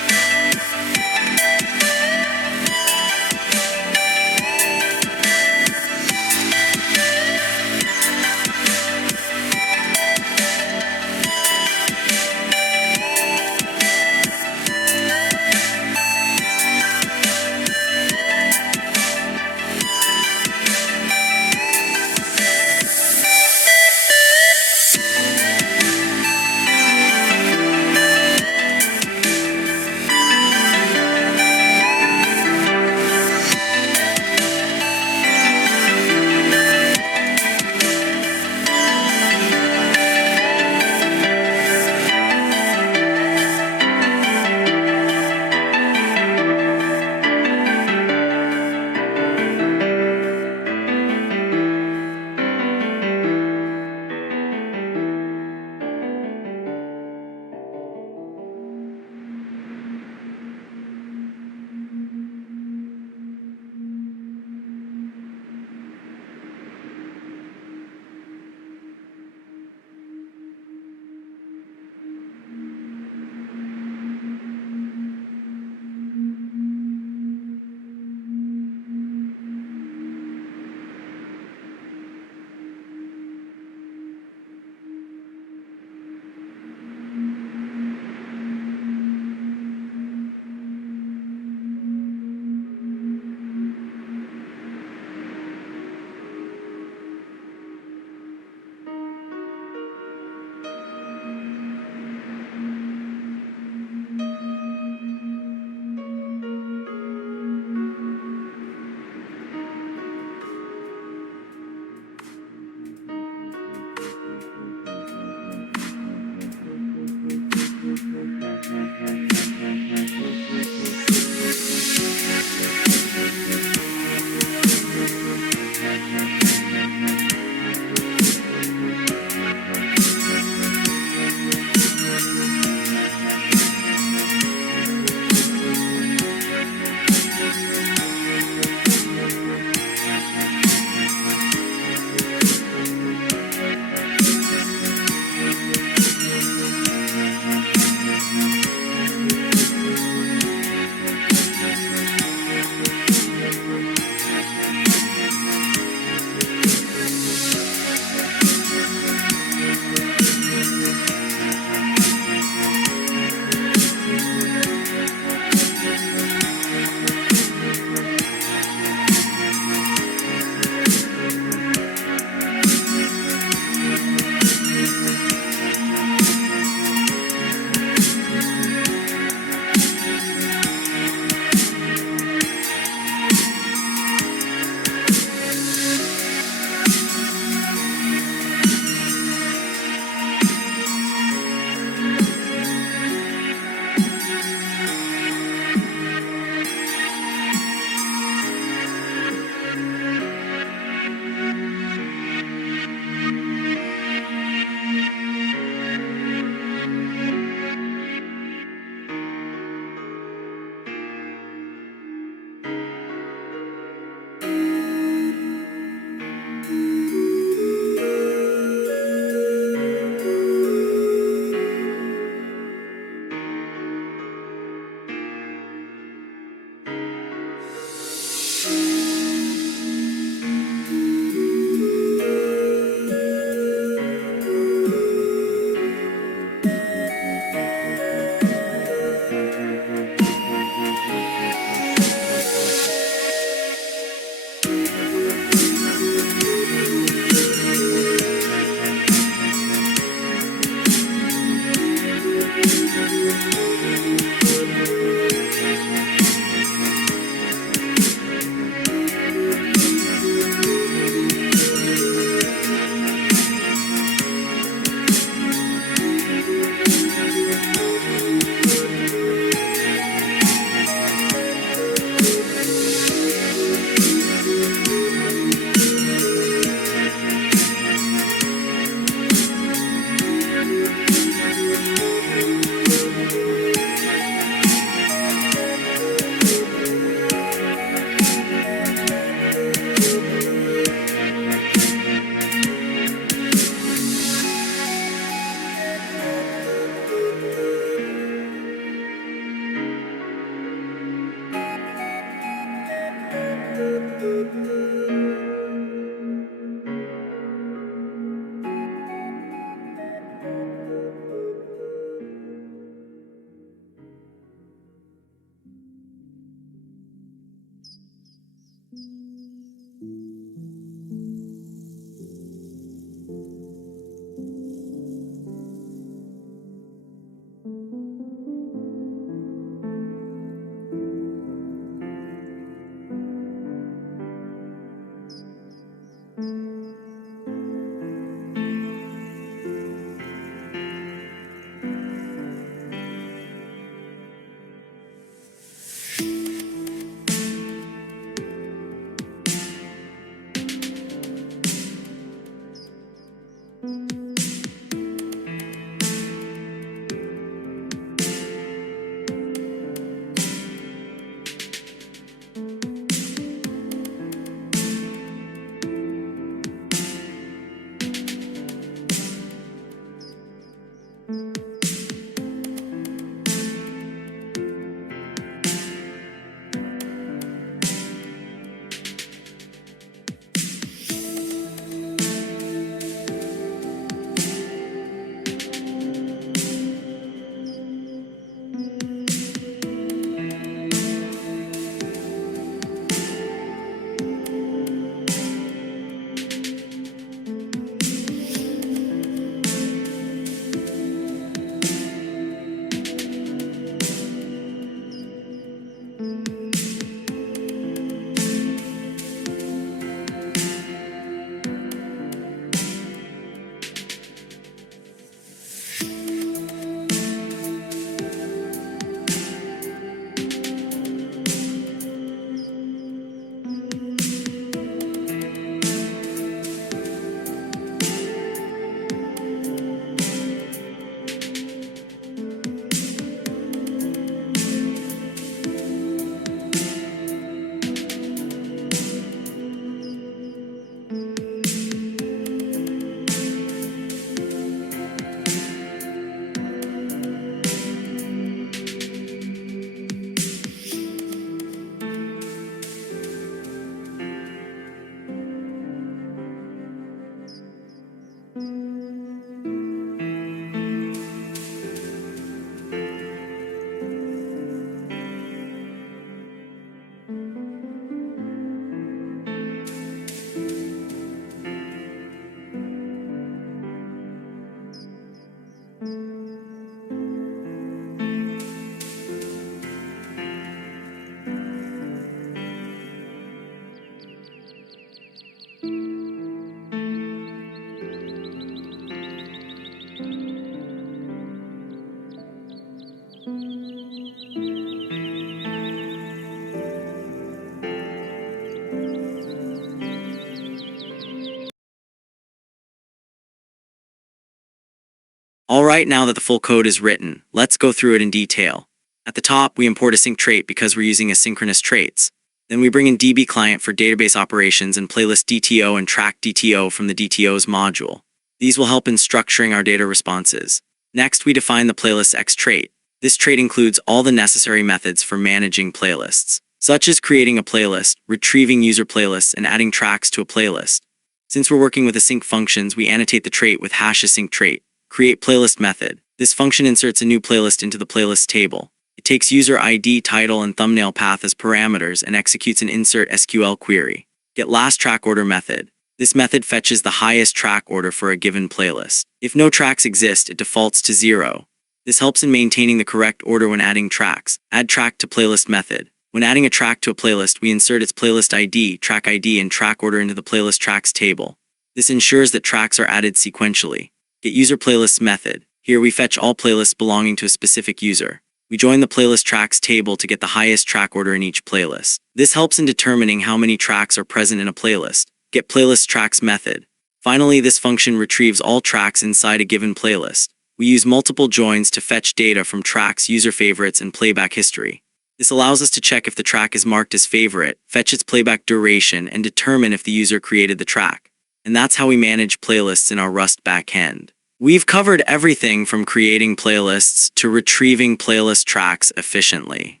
Alright, now that the full code is written, let's go through it in detail. At the top, we import a sync trait because we're using asynchronous traits. Then we bring in DB client for database operations and playlist DTO and track DTO from the DTOs module. These will help in structuring our data responses. Next, we define the playlist X trait. This trait includes all the necessary methods for managing playlists, such as creating a playlist, retrieving user playlists, and adding tracks to a playlist. Since we're working with async functions, we annotate the trait with #async trait. Create playlist method. This function inserts a new playlist into the playlist table. It takes user ID, title, and thumbnail path as parameters and executes an insert SQL query. Get last track order method. This method fetches the highest track order for a given playlist. If no tracks exist, it defaults to 0. This helps in maintaining the correct order when adding tracks. Add track to playlist method. When adding a track to a playlist, we insert its playlist ID, and track order into the playlist tracks table. This ensures that tracks are added sequentially. Get user playlists method. Here we fetch all playlists belonging to a specific user. We join the playlist tracks table to get the highest track order in each playlist. This helps in determining how many tracks are present in a playlist. Get playlist tracks method. Finally, this function retrieves all tracks inside a given playlist. We use multiple joins to fetch data from tracks, user favorites, and playback history. This allows us to check if the track is marked as favorite, fetch its playback duration, and determine if the user created the track. And that's how we manage playlists in our Rust backend. We've covered everything from creating playlists to retrieving playlist tracks efficiently.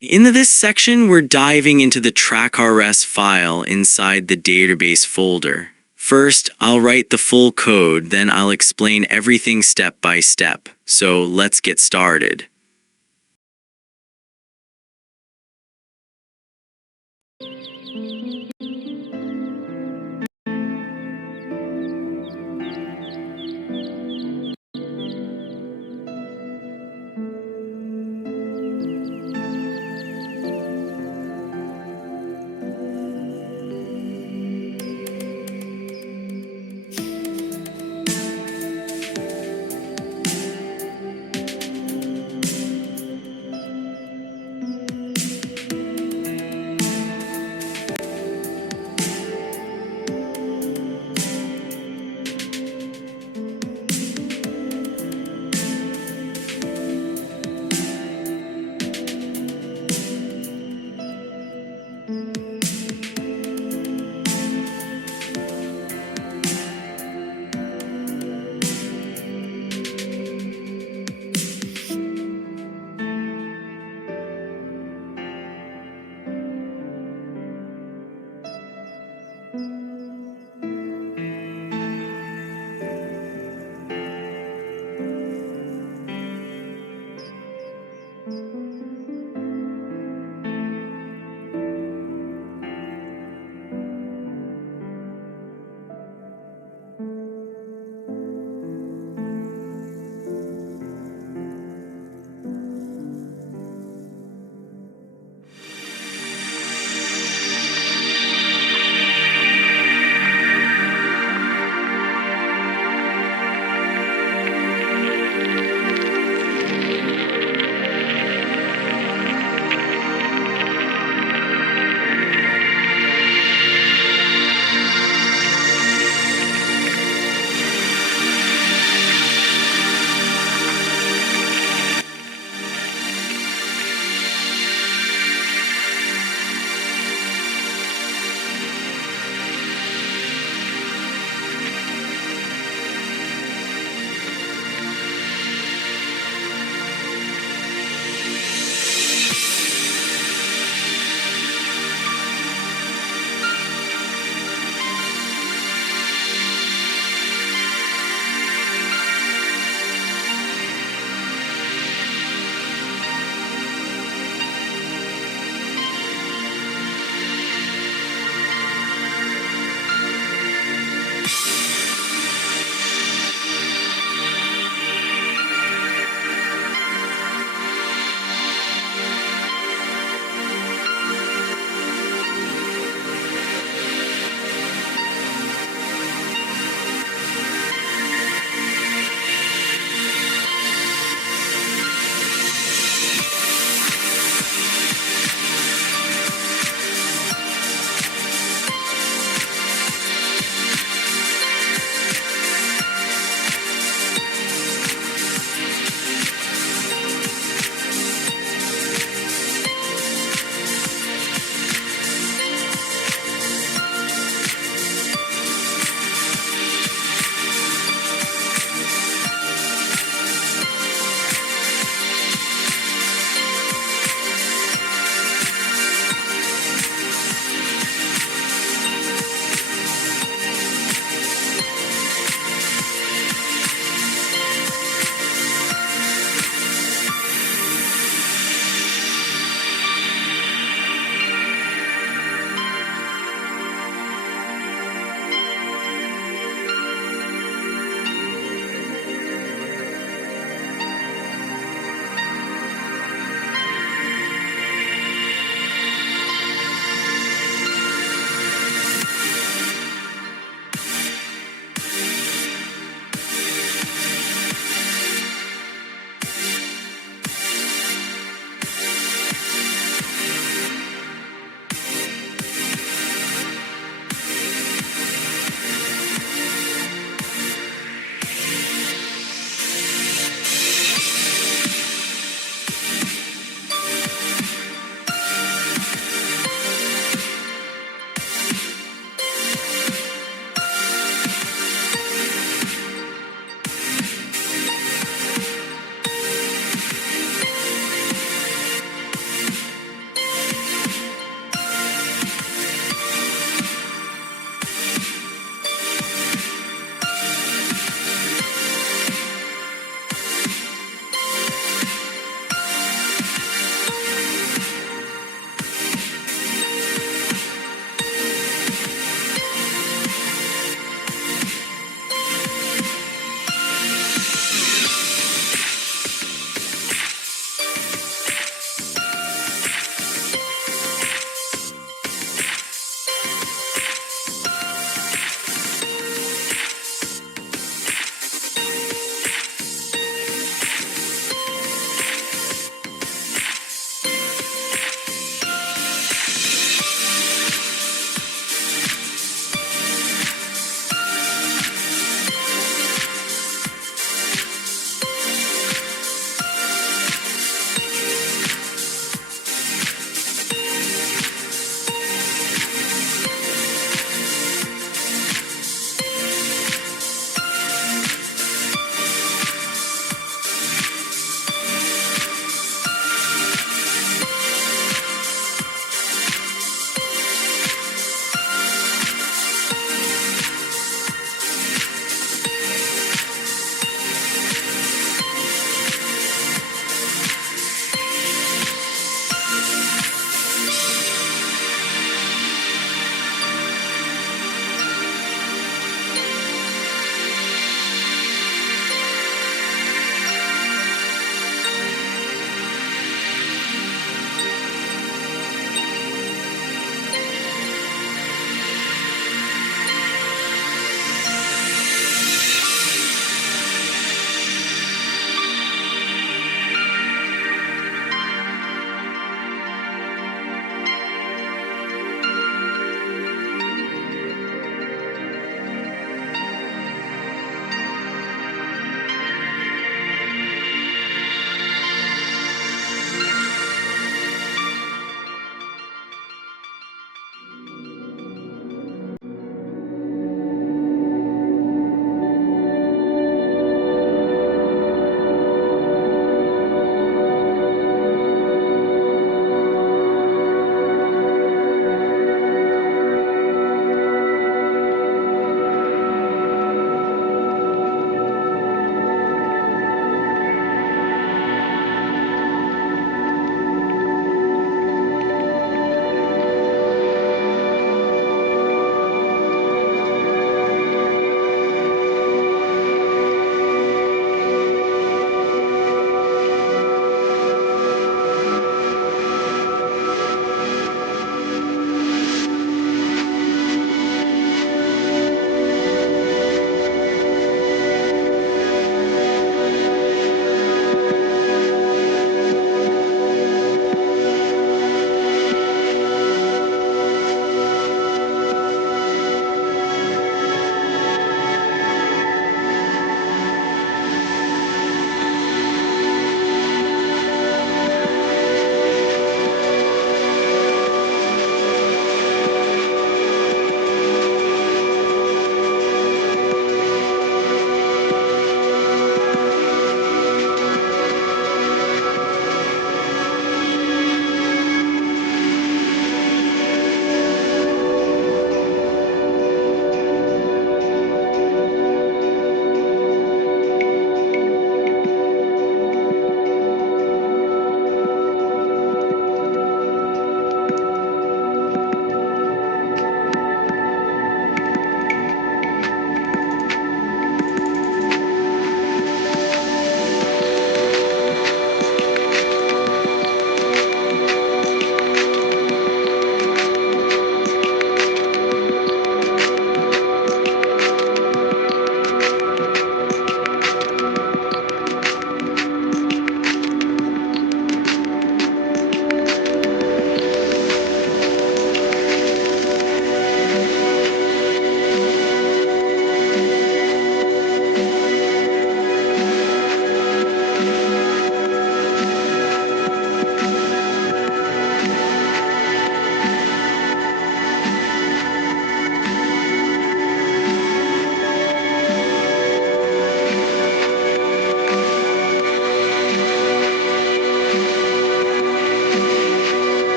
In this section, we're diving into the track.rs file inside the database folder. First, I'll write the full code, then I'll explain everything step by step. So let's get started.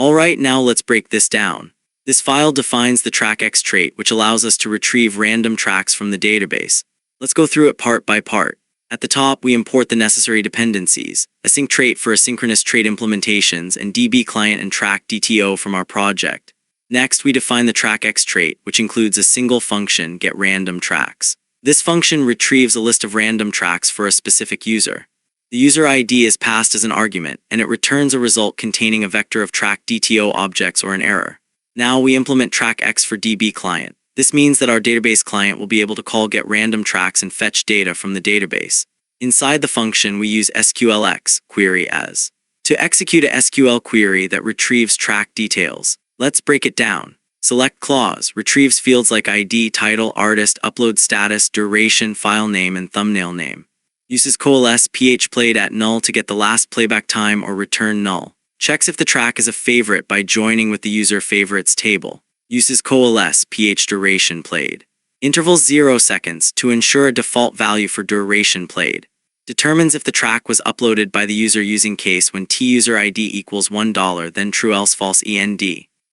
Alright, now let's break this down. This file defines the TrackX trait, which allows us to retrieve random tracks from the database. Let's go through it part by part. At the top, we import the necessary dependencies, async trait for asynchronous trait implementations, and DB client and track DTO from our project. Next, we define the TrackX trait, which includes a single function, getRandomTracks. This function retrieves a list of random tracks for a specific user. The user ID is passed as an argument, and it returns a result containing a vector of track DTO objects or an error. Now we implement TrackX for DB client. This means that our database client will be able to call getRandomTracks and fetch data from the database. Inside the function, we use SQLx-CLI as to execute a SQL query that retrieves track details. Let's break it down. Select clause retrieves fields like ID, title, artist, upload status, duration, file name, and thumbnail name. Uses coalesce phplayed at null to get the last playback time or return null. Checks if the track is a favorite by joining with the user favorites table. Uses coalesce duration played. Intervals 0 seconds to ensure a default value for duration played. Determines if the track was uploaded by the user using case when TUserID equals $1, then true else false END.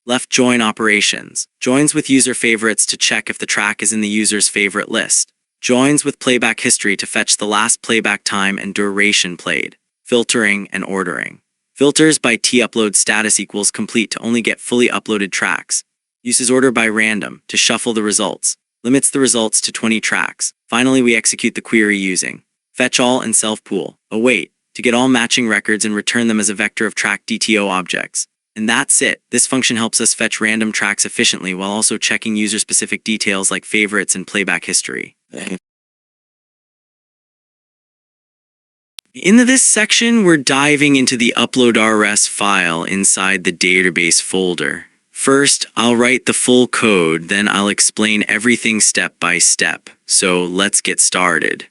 Left join operations. Joins with user favorites to check if the track is in the user's favorite list. Joins with playback history to fetch the last playback time and duration played. Filtering and ordering. Filters by tupload status equals complete to only get fully uploaded tracks. Uses order by random to shuffle the results. Limits the results to 20 tracks. Finally, we execute the query using fetch all and self-pool, await, to get all matching records and return them as a vector of track DTO objects. And that's it. This function helps us fetch random tracks efficiently while also checking user-specific details like favorites and playback history. In this section, we're diving into the upload.rs file inside the database folder. First, I'll write the full code, then I'll explain everything step by step. So let's get started.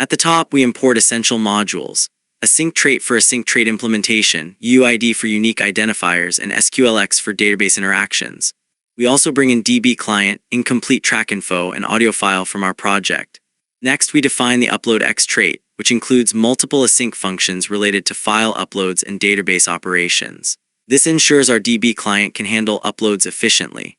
At the top, we import essential modules: a sync trait for async trait implementation, UID for unique identifiers, and SQLx for database interactions. We also bring in DB client, incomplete track info, and audio file from our project. Next, we define the uploadX trait, which includes multiple async functions related to file uploads and database operations. This ensures our DB client can handle uploads efficiently.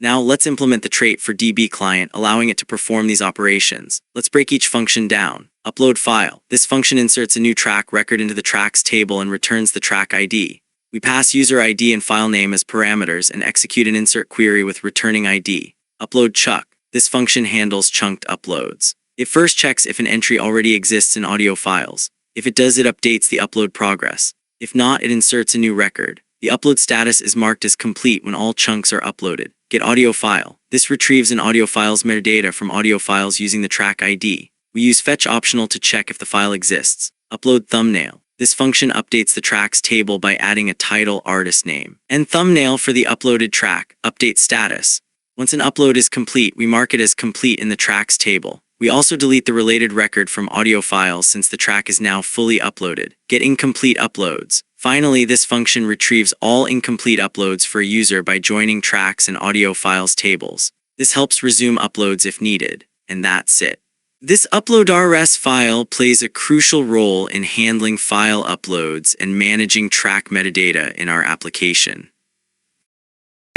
Now let's implement the trait for DB client, allowing it to perform these operations. Let's break each function down. Upload file. This function inserts a new track record into the tracks table and returns the track ID. We pass user ID and file name as parameters and execute an insert query with returning ID. Upload chuck. This function handles chunked uploads. It first checks if an entry already exists in audio files. If it does, it updates the upload progress. If not, it inserts a new record. The upload status is marked as complete when all chunks are uploaded. Get audio file. This retrieves an audio file's metadata from audio files using the track ID. We use fetch optional to check if the file exists. Upload thumbnail. This function updates the tracks table by adding a title, artist name, and thumbnail for the uploaded track. Update status. Once an upload is complete, we mark it as complete in the tracks table. We also delete the related record from audio files since the track is now fully uploaded. Get incomplete uploads. Finally, this function retrieves all incomplete uploads for a user by joining tracks and audio files tables. This helps resume uploads if needed. And that's it. This upload.rs file plays a crucial role in handling file uploads and managing track metadata in our application.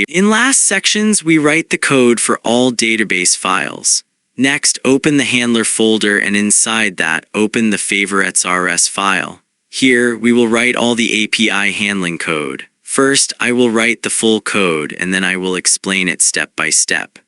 In last sections, we write the code for all database files. Next, open the handler folder and inside that, open the favorites.rs file. Here, we will write all the API handling code. First, I will write the full code and then I will explain it step by step.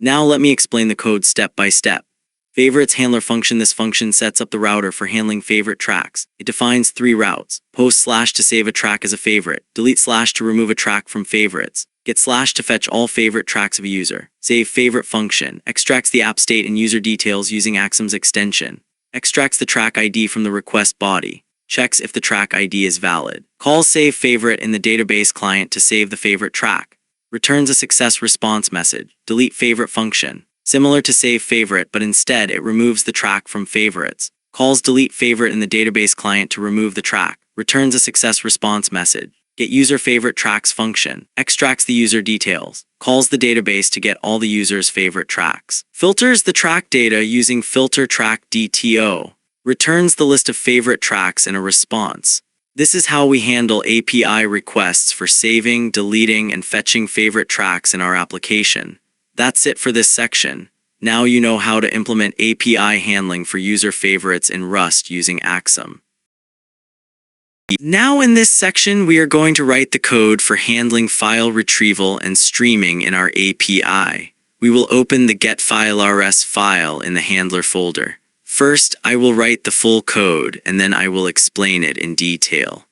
Now let me explain the code step by step. Favorites handler function. This function sets up the router for handling favorite tracks. It defines 3 routes: post / to save a track as a favorite, delete / to remove a track from favorites, get / to fetch all favorite tracks of a user. Save favorite function extracts the app state and user details using Axum's extension, extracts the track ID from the request body, checks if the track ID is valid, calls save favorite in the database client to save the favorite track, returns a success response message, delete favorite function, similar to save favorite, but instead it removes the track from favorites, calls delete favorite in the database client to remove the track, returns a success response message, get user favorite tracks function, extracts the user details, calls the database to get all the user's favorite tracks, filters the track data using filter track DTO, returns the list of favorite tracks in a response. This is how we handle API requests for saving, deleting, and fetching favorite tracks in our application. That's it for this section. Now you know how to implement API handling for user favorites in Rust using Axum. Now in this section, we are going to write the code for handling file retrieval and streaming in our API. We will open the getFileRs file in the handler folder. First, I will write the full code, and then I will explain it in detail.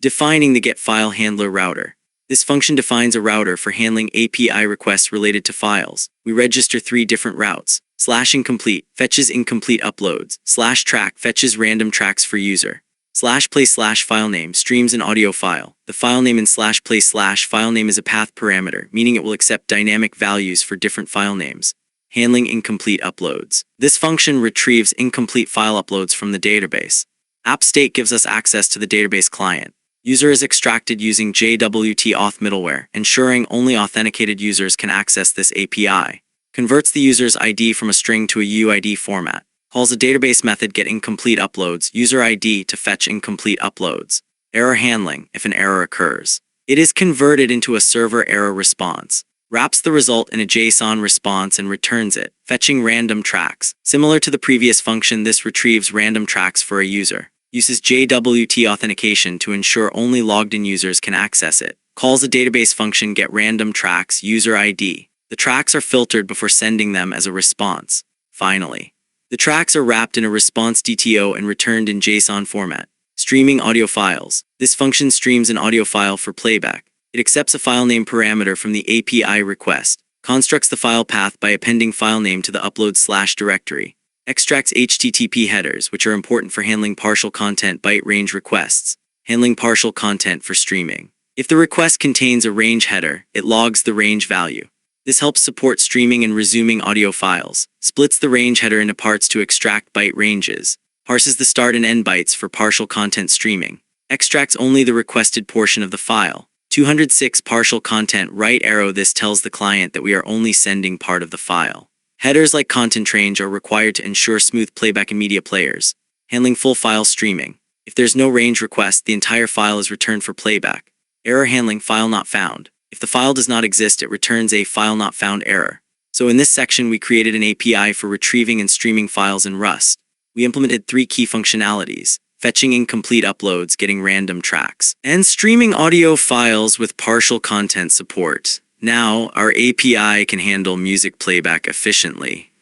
Defining the getFileHandler router. This function defines a router for handling API requests related to files. We register 3 different routes. /incomplete fetches incomplete uploads. /track fetches random tracks for user. /play/filename streams an audio file. The filename in /play/filename is a path parameter, meaning it will accept dynamic values for different file names. Handling incomplete uploads. This function retrieves incomplete file uploads from the database. AppState gives us access to the database client. User is extracted using JWT Auth middleware, ensuring only authenticated users can access this API. Converts the user's ID from a string to a UID format. Calls a database method getIncompleteUploads user ID to fetch incomplete uploads. Error handling if an error occurs. It is converted into a server error response. Wraps the result in a JSON response and returns it, fetching random tracks. Similar to the previous function, this retrieves random tracks for a user. Uses JWT authentication to ensure only logged-in users can access it. Calls a database function getRandomTracks user ID. The tracks are filtered before sending them as a response. Finally, the tracks are wrapped in a response DTO and returned in JSON format. Streaming audio files. This function streams an audio file for playback. It accepts a file name parameter from the API request. Constructs the file path by appending file name to the upload /directory. Extracts HTTP headers, which are important for handling partial content byte range requests. Handling partial content for streaming. If the request contains a range header, it logs the range value. This helps support streaming and resuming audio files. Splits the range header into parts to extract byte ranges. Parses the start and end bytes for partial content streaming. Extracts only the requested portion of the file. 206 partial content right arrow. This tells the client that we are only sending part of the file. Headers like content range are required to ensure smooth playback in media players. Handling full file streaming. If there's no range request, the entire file is returned for playback. Error handling file not found. If the file does not exist, it returns a file not found error. So in this section, we created an API for retrieving and streaming files in Rust. We implemented 3 key functionalities: fetching incomplete uploads, getting random tracks, and streaming audio files with partial content support. Now, our API can handle music playback efficiently.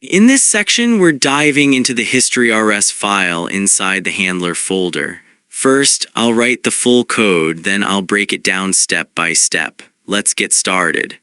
In this section, we're diving into the history.rs file inside the handler folder. First, I'll write the full code, then I'll break it down step by step. Let's get started.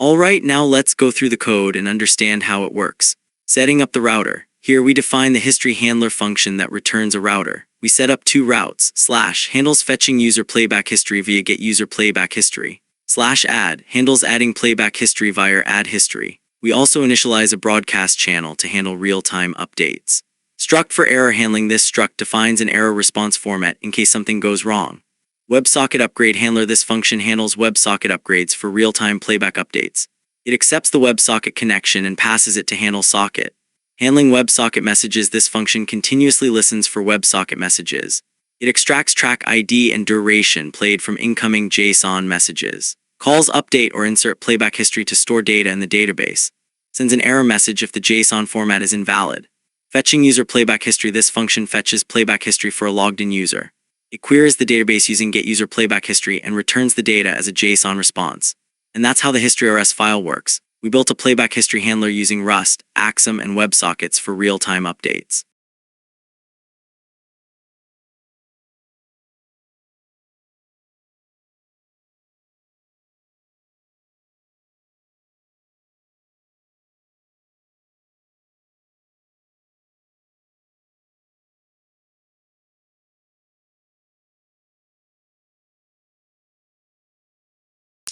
Alright, now let's go through the code and understand how it works. Setting up the router. Here we define the history handler function that returns a router. We set up two routes, / handles fetching user playback history via get user playback history, /add handles adding playback history via add history. We also initialize a broadcast channel to handle real-time updates. Struct for error handling. This struct defines an error response format in case something goes wrong. WebSocket upgrade handler. This function handles WebSocket upgrades for real-time playback updates. It accepts the WebSocket connection and passes it to handle socket. Handling WebSocket messages. This function continuously listens for WebSocket messages. It extracts track ID and duration played from incoming JSON messages. Calls update or insert playback history to store data in the database. Sends an error message if the JSON format is invalid. Fetching user playback history. This function fetches playback history for a logged-in user. It queries the database using getUserPlaybackHistory and returns the data as a JSON response. And that's how the history.rs file works. We built a playback history handler using Rust, Axum, and WebSockets for real-time updates.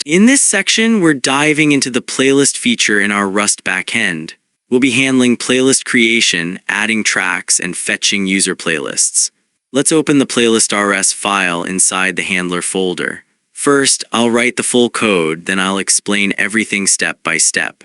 In this section, we're diving into the playlist feature in our Rust backend. We'll be handling playlist creation, adding tracks, and fetching user playlists. Let's open the playlist.rs file inside the handler folder. First, I'll write the full code, then I'll explain everything step by step.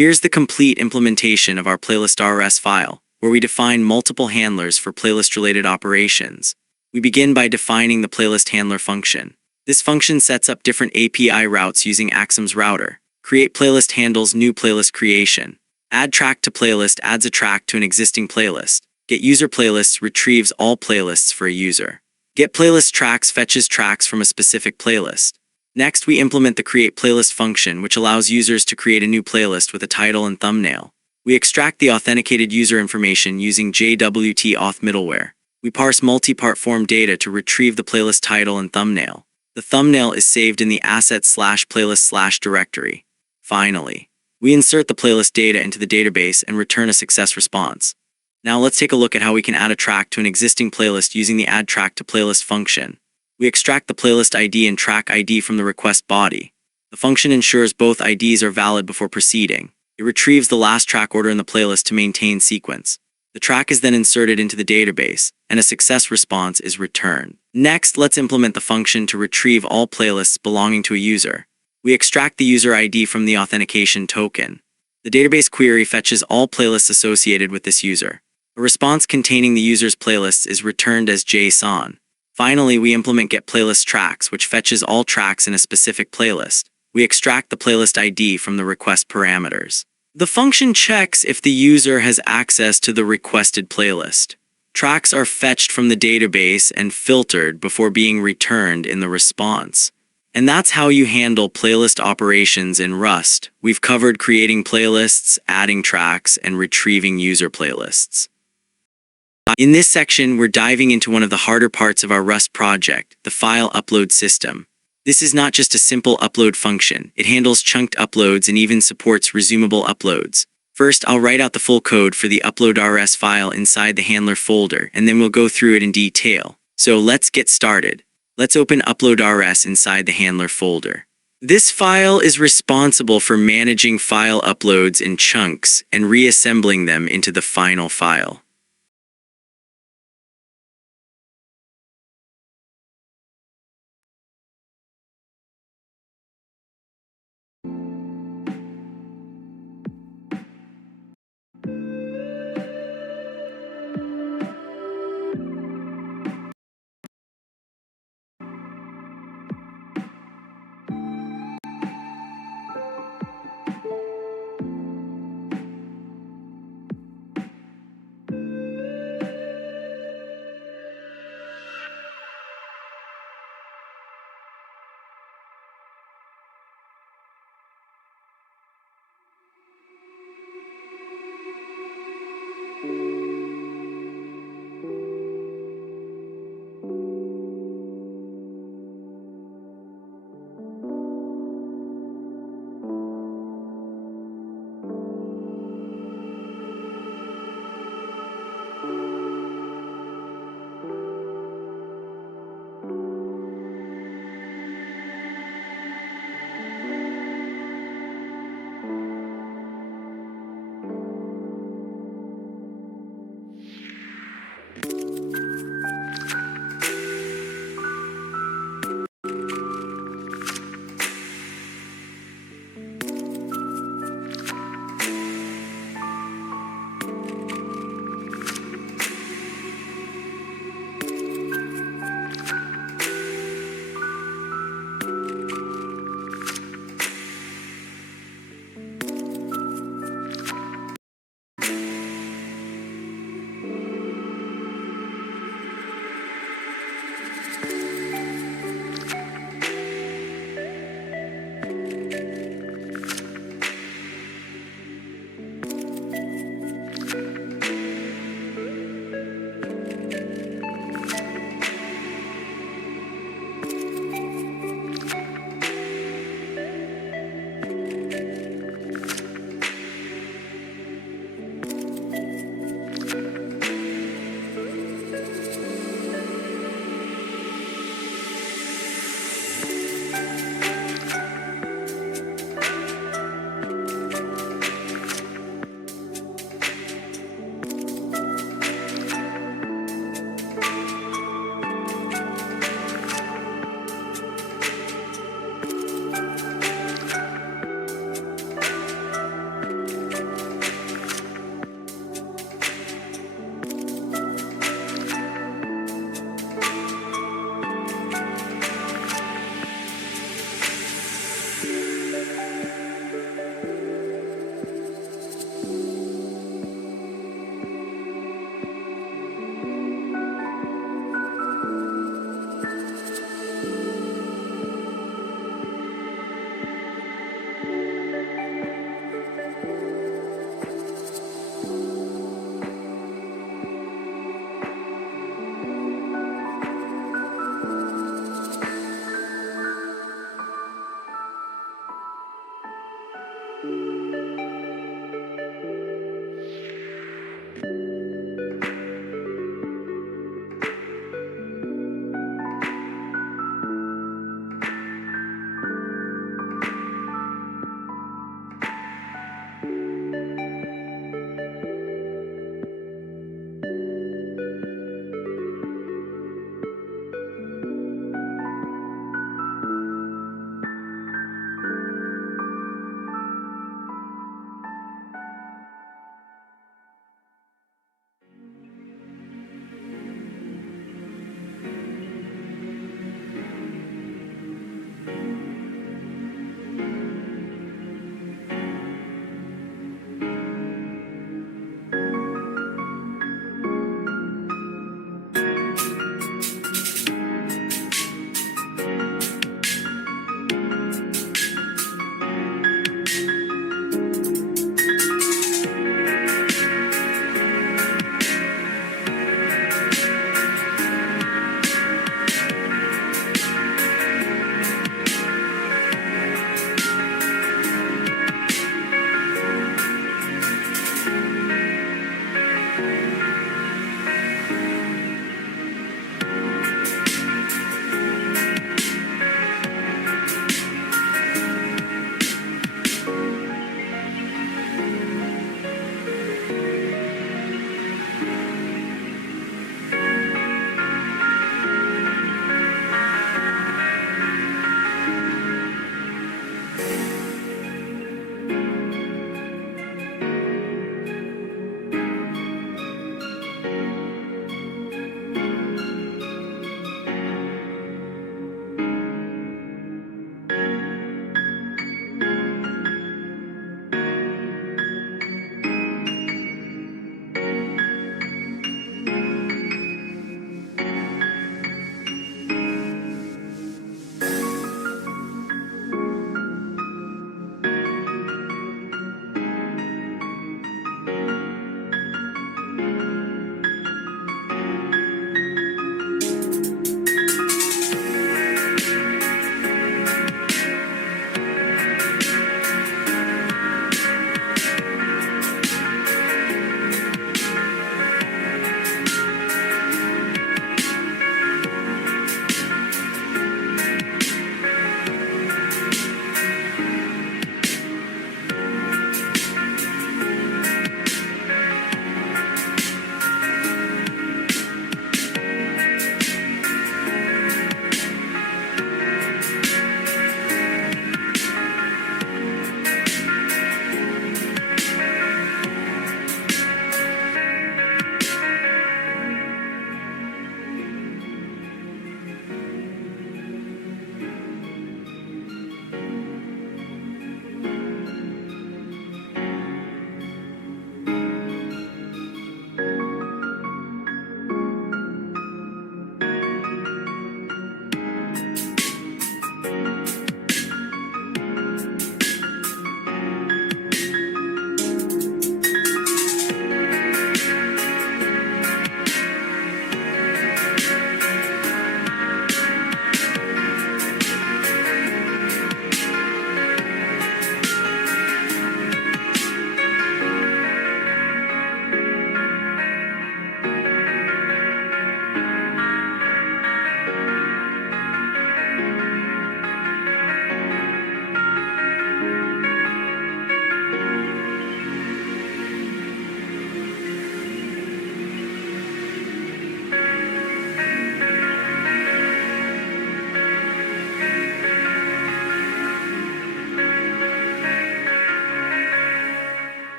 Here's the complete implementation of our playlist.rs file, where we define multiple handlers for playlist-related operations. We begin by defining the playlist handler function. This function sets up different API routes using Axum's router. Create playlist handles new playlist creation. Add track to playlist adds a track to an existing playlist. Get user playlists retrieves all playlists for a user. Get playlist tracks fetches tracks from a specific playlist. Next, we implement the create playlist function, which allows users to create a new playlist with a title and thumbnail. We extract the authenticated user information using JWT Auth middleware. We parse multi-part form data to retrieve the playlist title and thumbnail. The thumbnail is saved in the assets/playlist/ directory. Finally, we insert the playlist data into the database and return a success response. Now let's take a look at how we can add a track to an existing playlist using the add track to playlist function. We extract the playlist ID and track ID from the request body. The function ensures both IDs are valid before proceeding. It retrieves the last track order in the playlist to maintain sequence. The track is then inserted into the database, and a success response is returned. Next, let's implement the function to retrieve all playlists belonging to a user. We extract the user ID from the authentication token. The database query fetches all playlists associated with this user. A response containing the user's playlists is returned as JSON. Finally, we implement getPlaylistTracks, which fetches all tracks in a specific playlist. We extract the playlist ID from the request parameters. The function checks if the user has access to the requested playlist. Tracks are fetched from the database and filtered before being returned in the response. And that's how you handle playlist operations in Rust. We've covered creating playlists, adding tracks, and retrieving user playlists. In this section, we're diving into one of the harder parts of our Rust project, the file upload system. This is not just a simple upload function. It handles chunked uploads and even supports resumable uploads. First, I'll write out the full code for the upload.rs file inside the handler folder, and then we'll go through it in detail. So let's get started. Let's open upload.rs inside the handler folder. This file is responsible for managing file uploads in chunks and reassembling them into the final file.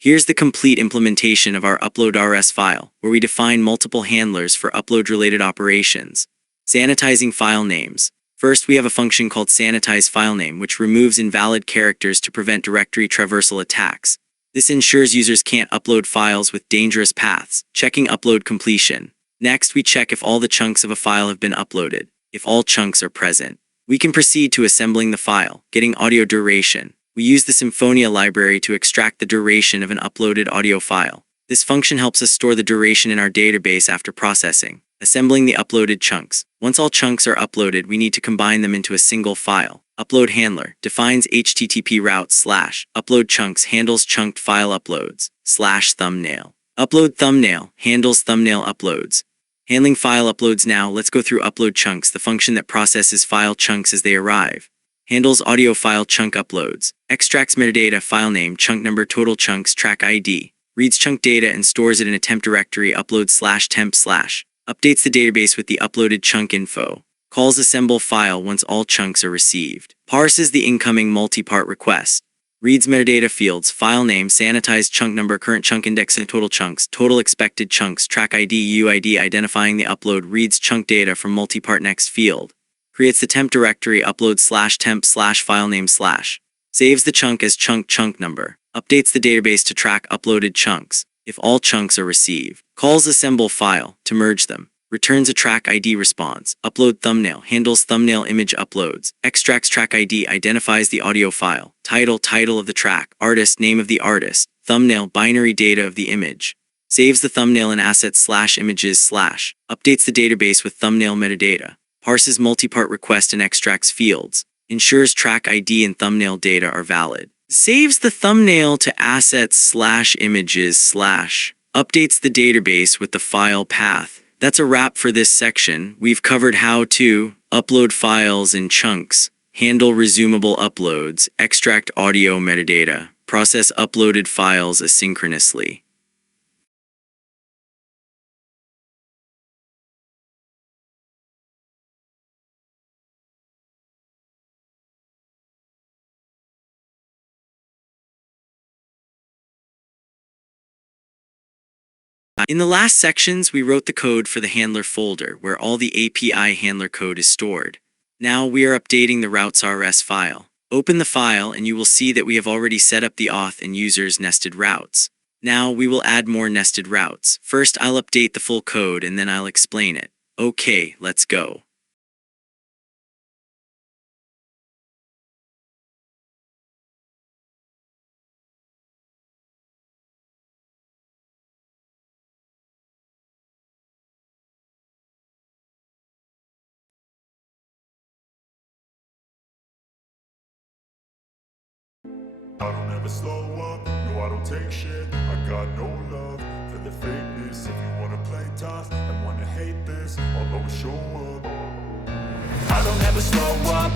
Here's the complete implementation of our upload.rs file, where we define multiple handlers for upload-related operations. Sanitizing file names. First, we have a function called sanitize file name, which removes invalid characters to prevent directory traversal attacks. This ensures users can't upload files with dangerous paths, checking upload completion. Next, we check if all the chunks of a file have been uploaded. If all chunks are present, we can proceed to assembling the file, getting audio duration. We use the Symphonia library to extract the duration of an uploaded audio file. This function helps us store the duration in our database after processing. Assembling the uploaded chunks. Once all chunks are uploaded, we need to combine them into a single file. Upload handler defines HTTP route / upload chunks handles chunked file uploads / thumbnail. Upload thumbnail handles thumbnail uploads. Handling file uploads. Now let's go through upload chunks, the function that processes file chunks as they arrive. Handles audio file chunk uploads. Extracts metadata, file name, chunk number, total chunks, track ID. Reads chunk data and stores it in a temp directory, upload / temp / updates the database with the uploaded chunk info. Calls assemble file once all chunks are received. Parses the incoming multi-part request. Reads metadata fields, file name, sanitized chunk number, current chunk index, and total chunks, total expected chunks, track ID, UID, identifying the upload. Reads chunk data from multi-part next field. Creates the temp directory, upload / temp / file name / saves the chunk as chunk number. Updates the database to track uploaded chunks. If all chunks are received, calls assemble file to merge them. Returns a track ID response. Upload thumbnail handles thumbnail image uploads. Extracts track ID, identifies the audio file. Title of the track. Artist, name of the artist. Thumbnail, binary data of the image. Saves the thumbnail in assets / images / updates the database with thumbnail metadata. Parses multi-part request and extracts fields. Ensures track ID and thumbnail data are valid. Saves the thumbnail to assets / images / updates the database with the file path. That's a wrap for this section. We've covered how to upload files in chunks, handle resumable uploads, extract audio metadata, process uploaded files asynchronously. In the last sections, we wrote the code for the handler folder, where all the API handler code is stored. Now we are updating the routes.rs file. Open the file and you will see that we have already set up the auth and users nested routes. Now we will add more nested routes. First, I'll update the full code and then I'll explain it. Okay, let's go. I don't ever slow up, no I don't take shit. I got no love for the fakeness. If you wanna play tough and wanna hate this, I'll always show up. I don't ever slow up.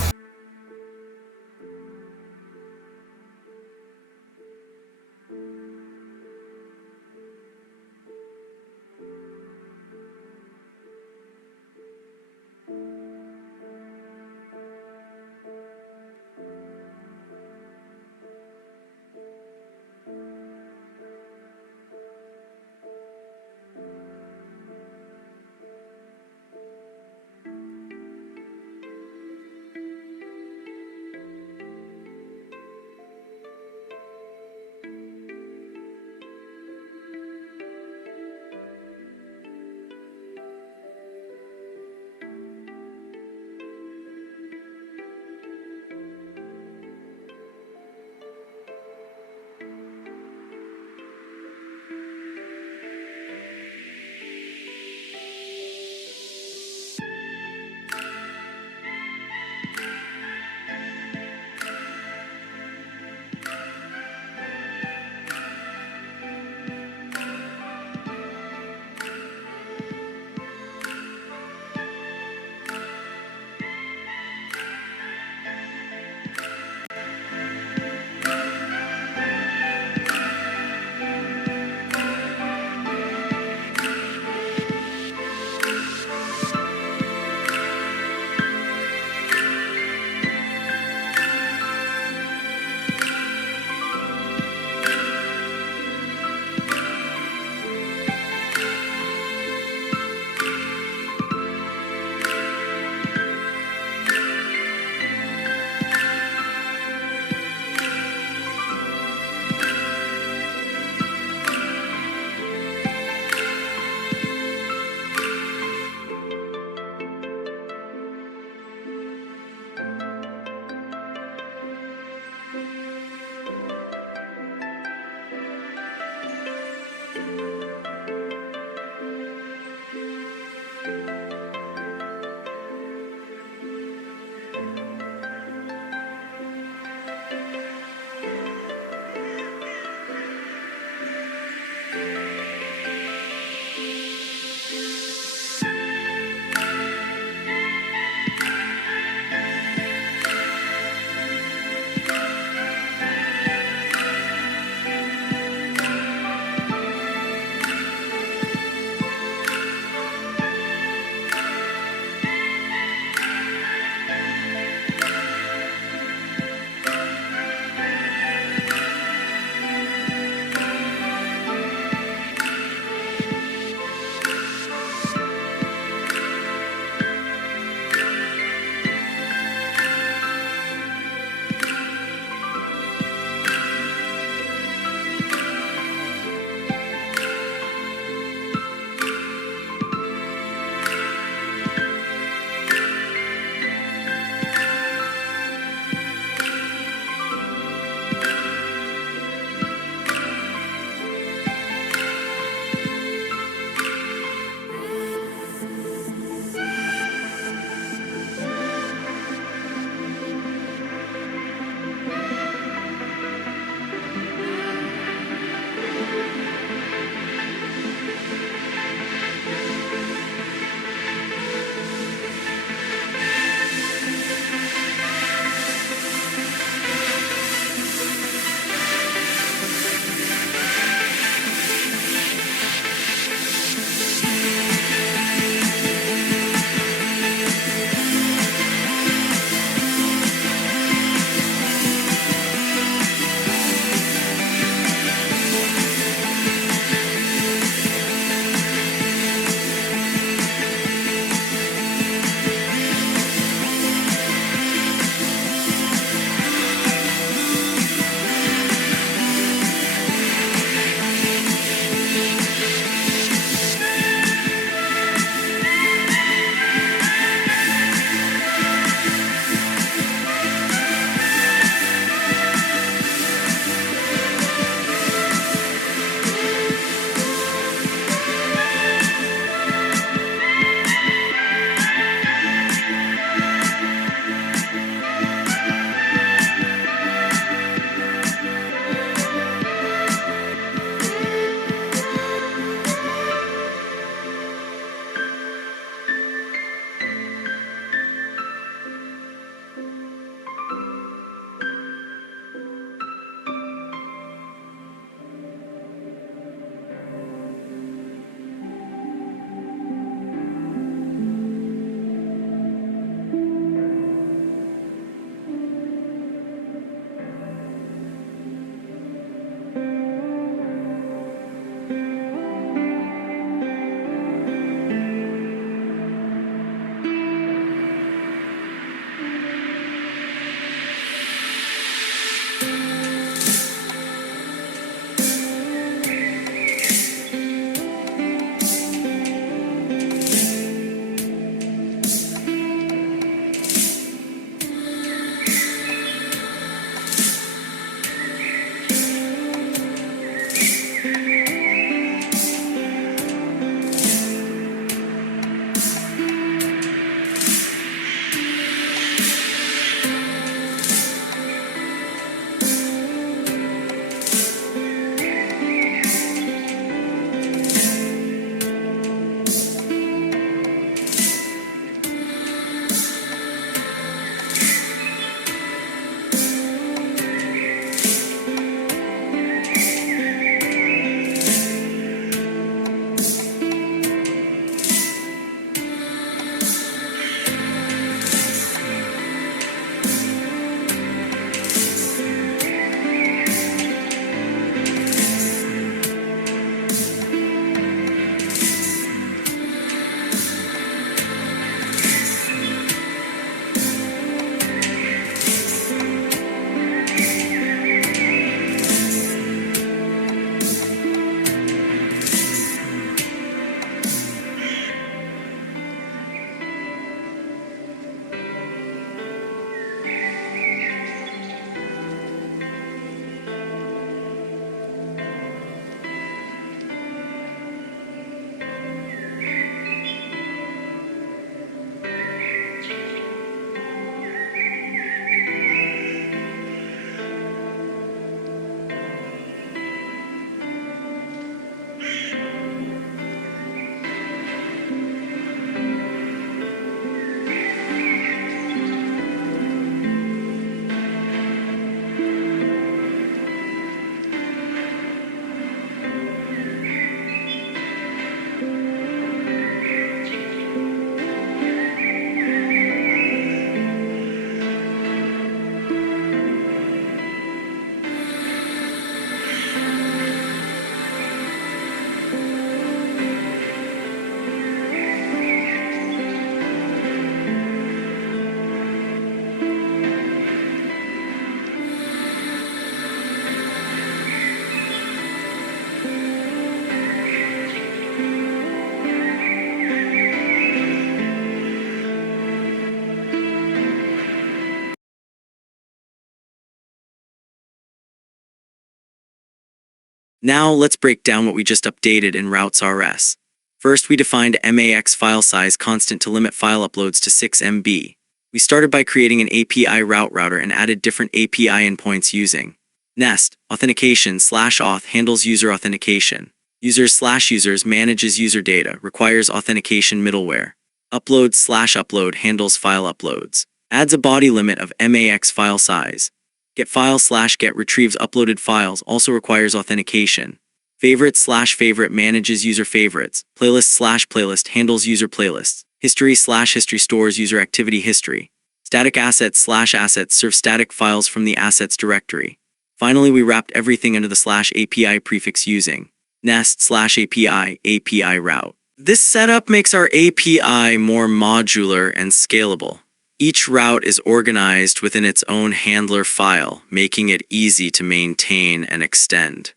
Now let's break down what we just updated in routes.rs. First, we defined max file size constant to limit file uploads to 6 MB. We started by creating an API route router and added different API endpoints using Nest. Authentication /auth handles user authentication. Users/users manages user data, requires authentication middleware. Uploads/upload handles file uploads. Adds a body limit of max file size. Get/get retrieves uploaded files, also requires authentication. Favorite/favorite manages user favorites. Playlist/playlist handles user playlists. History/history stores user activity history. Static assets/assets serve static files from the assets directory. Finally, we wrapped everything under the /API prefix using Nest/API API route. This setup makes our API more modular and scalable. Each route is organized within its own handler file, making it easy to maintain and extend.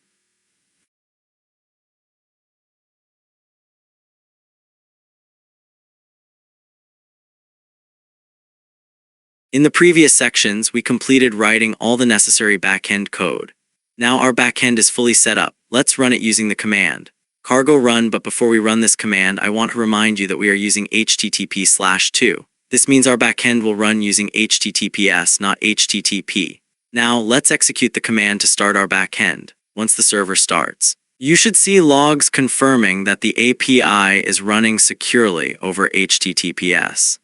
In the previous sections, we completed writing all the necessary backend code. Now our backend is fully set up. Let's run it using the command cargo run, but before we run this command, I want to remind you that we are using HTTP/2. This means our backend will run using HTTPS, not HTTP. Now let's execute the command to start our backend. Once the server starts, you should see logs confirming that the API is running securely over HTTPS.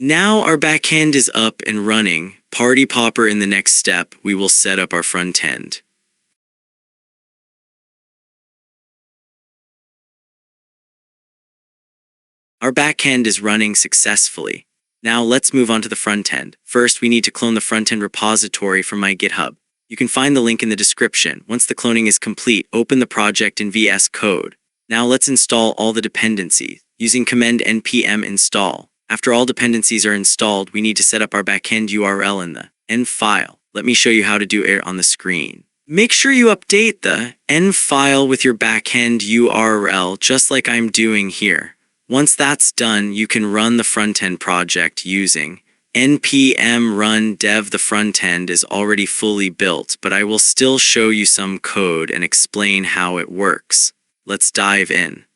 Now our backend is up and running. Party popper in the next step, we will set up our front end. Our backend is running successfully. Now let's move on to the front end. First, we need to clone the front end repository from my GitHub. You can find the link in the description. Once the cloning is complete, open the project in VS Code. Now let's install all the dependencies using command npm install. After all dependencies are installed, we need to set up our backend URL in the env file. Let me show you how to do it on the screen. Make sure you update the env file with your backend URL just like I'm doing here. Once that's done, you can run the front-end project using npm run dev. The front-end is already fully built, but I will still show you some code and explain how it works. Let's dive in.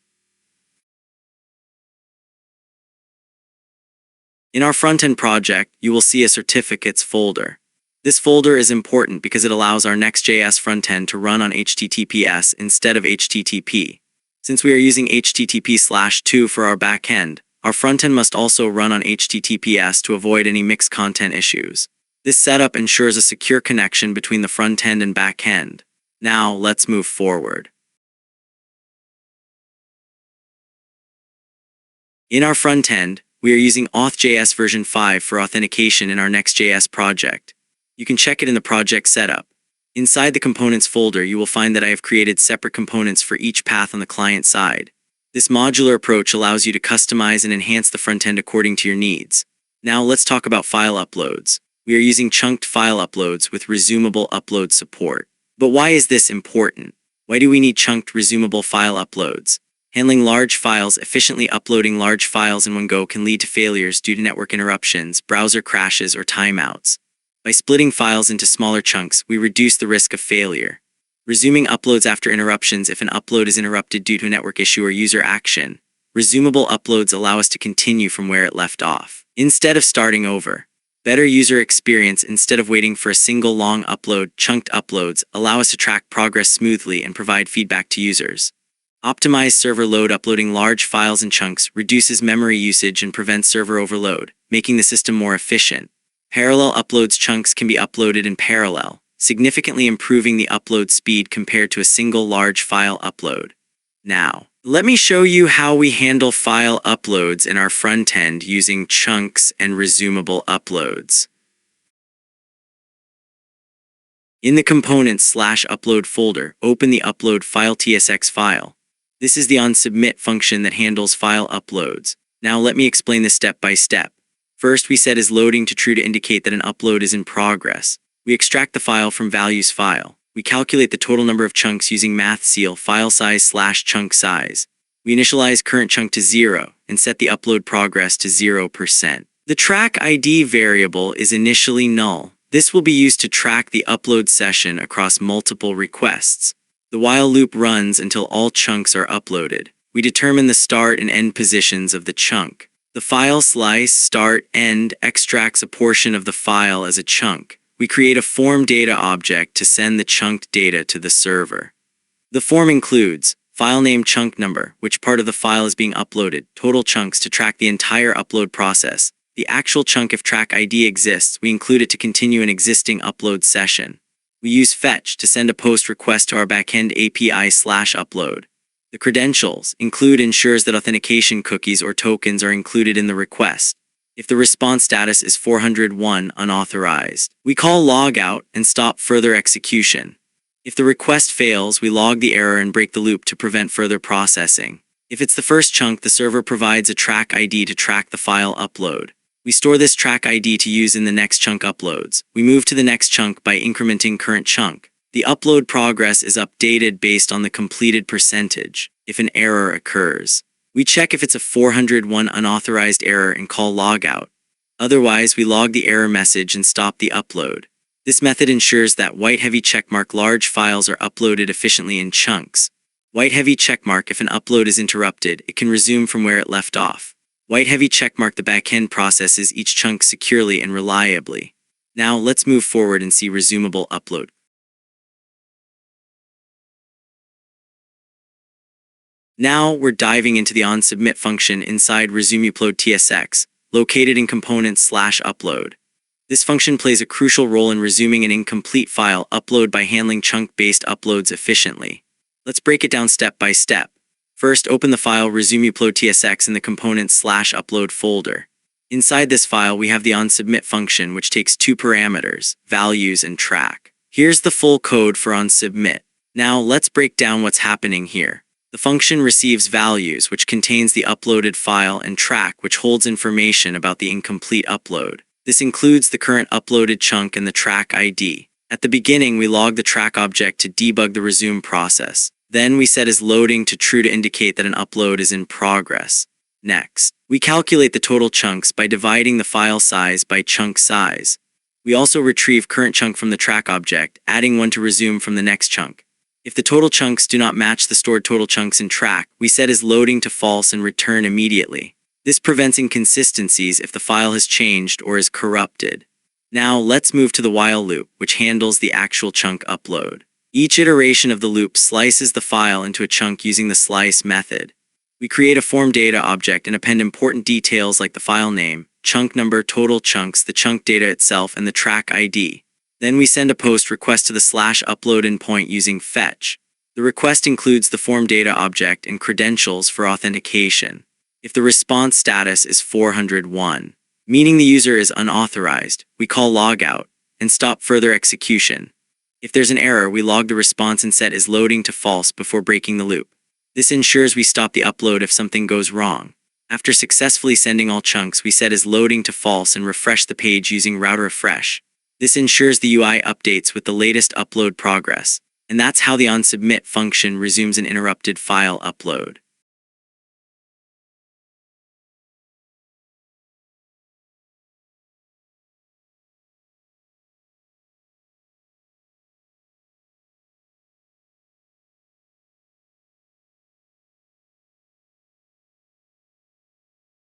In our front-end project, you will see a certificates folder. This folder is important because it allows our Next.js front-end to run on HTTPS instead of HTTP. Since we are using HTTP/2 for our backend, our front-end must also run on HTTPS to avoid any mixed content issues. This setup ensures a secure connection between the front-end and back-end. Now, let's move forward. In our front-end, we are using Auth.js version 5 for authentication in our Next.js project. You can check it in the project setup. Inside the components folder, you will find that I have created separate components for each path on the client side. This modular approach allows you to customize and enhance the front end according to your needs. Now let's talk about file uploads. We are using chunked file uploads with resumable upload support. But why is this important? Why do we need chunked resumable file uploads? Handling large files, efficiently uploading large files in one go can lead to failures due to network interruptions, browser crashes, or timeouts. By splitting files into smaller chunks, we reduce the risk of failure. Resuming uploads after interruptions. If an upload is interrupted due to a network issue or user action, resumable uploads allow us to continue from where it left off, instead of starting over. Better user experience. Instead of waiting for a single long upload, chunked uploads allow us to track progress smoothly and provide feedback to users. Optimized server load. Uploading large files in chunks reduces memory usage and prevents server overload, making the system more efficient. Parallel uploads. Chunks can be uploaded in parallel, significantly improving the upload speed compared to a single large file upload. Now, let me show you how we handle file uploads in our front end using chunks and resumable uploads. In the components/upload folder, open the upload file tsx file. This is the onSubmit function that handles file uploads. Now let me explain this step by step. First, we set isLoading to true to indicate that an upload is in progress. We extract the file from values file. We calculate the total number of chunks using mathseal file size/chunk size. We initialize current chunk to 0 and set the upload progress to 0%. The track ID variable is initially null. This will be used to track the upload session across multiple requests. The while loop runs until all chunks are uploaded. We determine the start and end positions of the chunk. The file slice start end extracts a portion of the file as a chunk. We create a form data object to send the chunked data to the server. The form includes file name chunk number, which part of the file is being uploaded, total chunks to track the entire upload process, the actual chunk if track ID exists, we include it to continue an existing upload session. We use fetch to send a post request to our backend API/upload. The credentials include ensures that authentication cookies or tokens are included in the request. If the response status is 401 unauthorized, we call logout and stop further execution. If the request fails, we log the error and break the loop to prevent further processing. If it's the first chunk, the server provides a track ID to track the file upload. We store this track ID to use in the next chunk uploads. We move to the next chunk by incrementing current chunk. The upload progress is updated based on the completed percentage. If an error occurs, we check if it's a 401 unauthorized error and call logout. Otherwise, we log the error message and stop the upload. This method ensures that white heavy checkmark large files are uploaded efficiently in chunks. White heavy checkmark if an upload is interrupted, it can resume from where it left off. White heavy checkmark the backend processes each chunk securely and reliably. Now let's move forward and see resumable upload. Now we're diving into the onSubmit function inside Resumable TSX, located in components/upload. This function plays a crucial role in resuming an incomplete file upload by handling chunk-based uploads efficiently. Let's break it down step by step. First, open the file Resumable TSX in the components/upload folder. Inside this file, we have the onSubmit function, which takes two parameters, values and track. Here's the full code for onSubmit. Now let's break down what's happening here. The function receives values, which contains the uploaded file, and track, which holds information about the incomplete upload. This includes the current uploaded chunk and the track ID. At the beginning, we log the track object to debug the resume process. Then we set isLoading to true to indicate that an upload is in progress. Next, we calculate the total chunks by dividing the file size by chunk size. We also retrieve current chunk from the track object, adding one to resume from the next chunk. If the total chunks do not match the stored total chunks in track, we set isLoading to false and return immediately. This prevents inconsistencies if the file has changed or is corrupted. Now let's move to the while loop, which handles the actual chunk upload. Each iteration of the loop slices the file into a chunk using the slice method. We create a form data object and append important details like the file name, chunk number, total chunks, the chunk data itself, and the track ID. Then we send a post request to the /upload endpoint using fetch. The request includes the form data object and credentials for authentication. If the response status is 401, meaning the user is unauthorized, we call logout and stop further execution. If there's an error, we log the response and set isLoading to false before breaking the loop. This ensures we stop the upload if something goes wrong. After successfully sending all chunks, we set isLoading to false and refresh the page using router refresh. This ensures the UI updates with the latest upload progress. And that's how the onSubmit function resumes an interrupted file upload.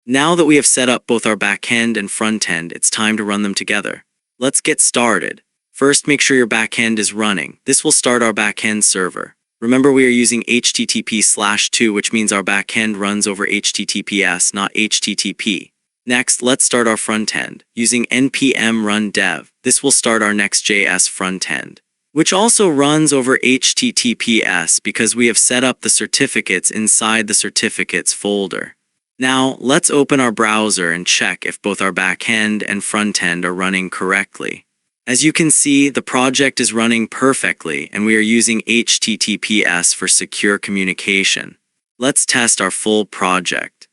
Now that we have set up both our backend and frontend, it's time to run them together. Let's get started. First, make sure your backend is running. This will start our backend server. Remember, we are using HTTP/2, which means our backend runs over HTTPS, not HTTP. Next, let's start our frontend. Using npm run dev, this will start our Next.js frontend, which also runs over HTTPS because we have set up the certificates inside the certificates folder. Now, let's open our browser and check if both our backend and frontend are running correctly. As you can see, the project is running perfectly and we are using HTTPS for secure communication. Let's test our full project.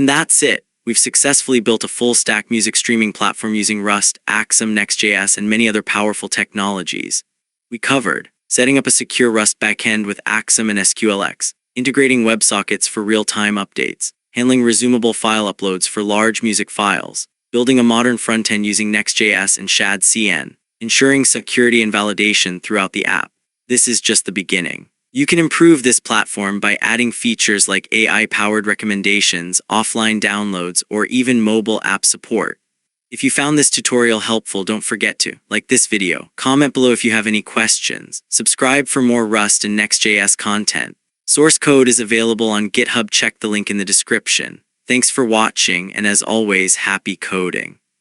And that's it. We've successfully built a full-stack music streaming platform using Rust, Axum Next.js, and many other powerful technologies. We covered setting up a secure Rust backend with Axum and SQLx, integrating WebSockets for real-time updates, handling resumable file uploads for large music files, building a modern frontend using Next.js and ShadCN, ensuring security and validation throughout the app. This is just the beginning. You can improve this platform by adding features like AI-powered recommendations, offline downloads, or even mobile app support. If you found this tutorial helpful, don't forget to like this video, comment below if you have any questions, subscribe for more Rust and Next.js content. Source code is available on GitHub, check the link in the description. Thanks for watching, and as always, happy coding.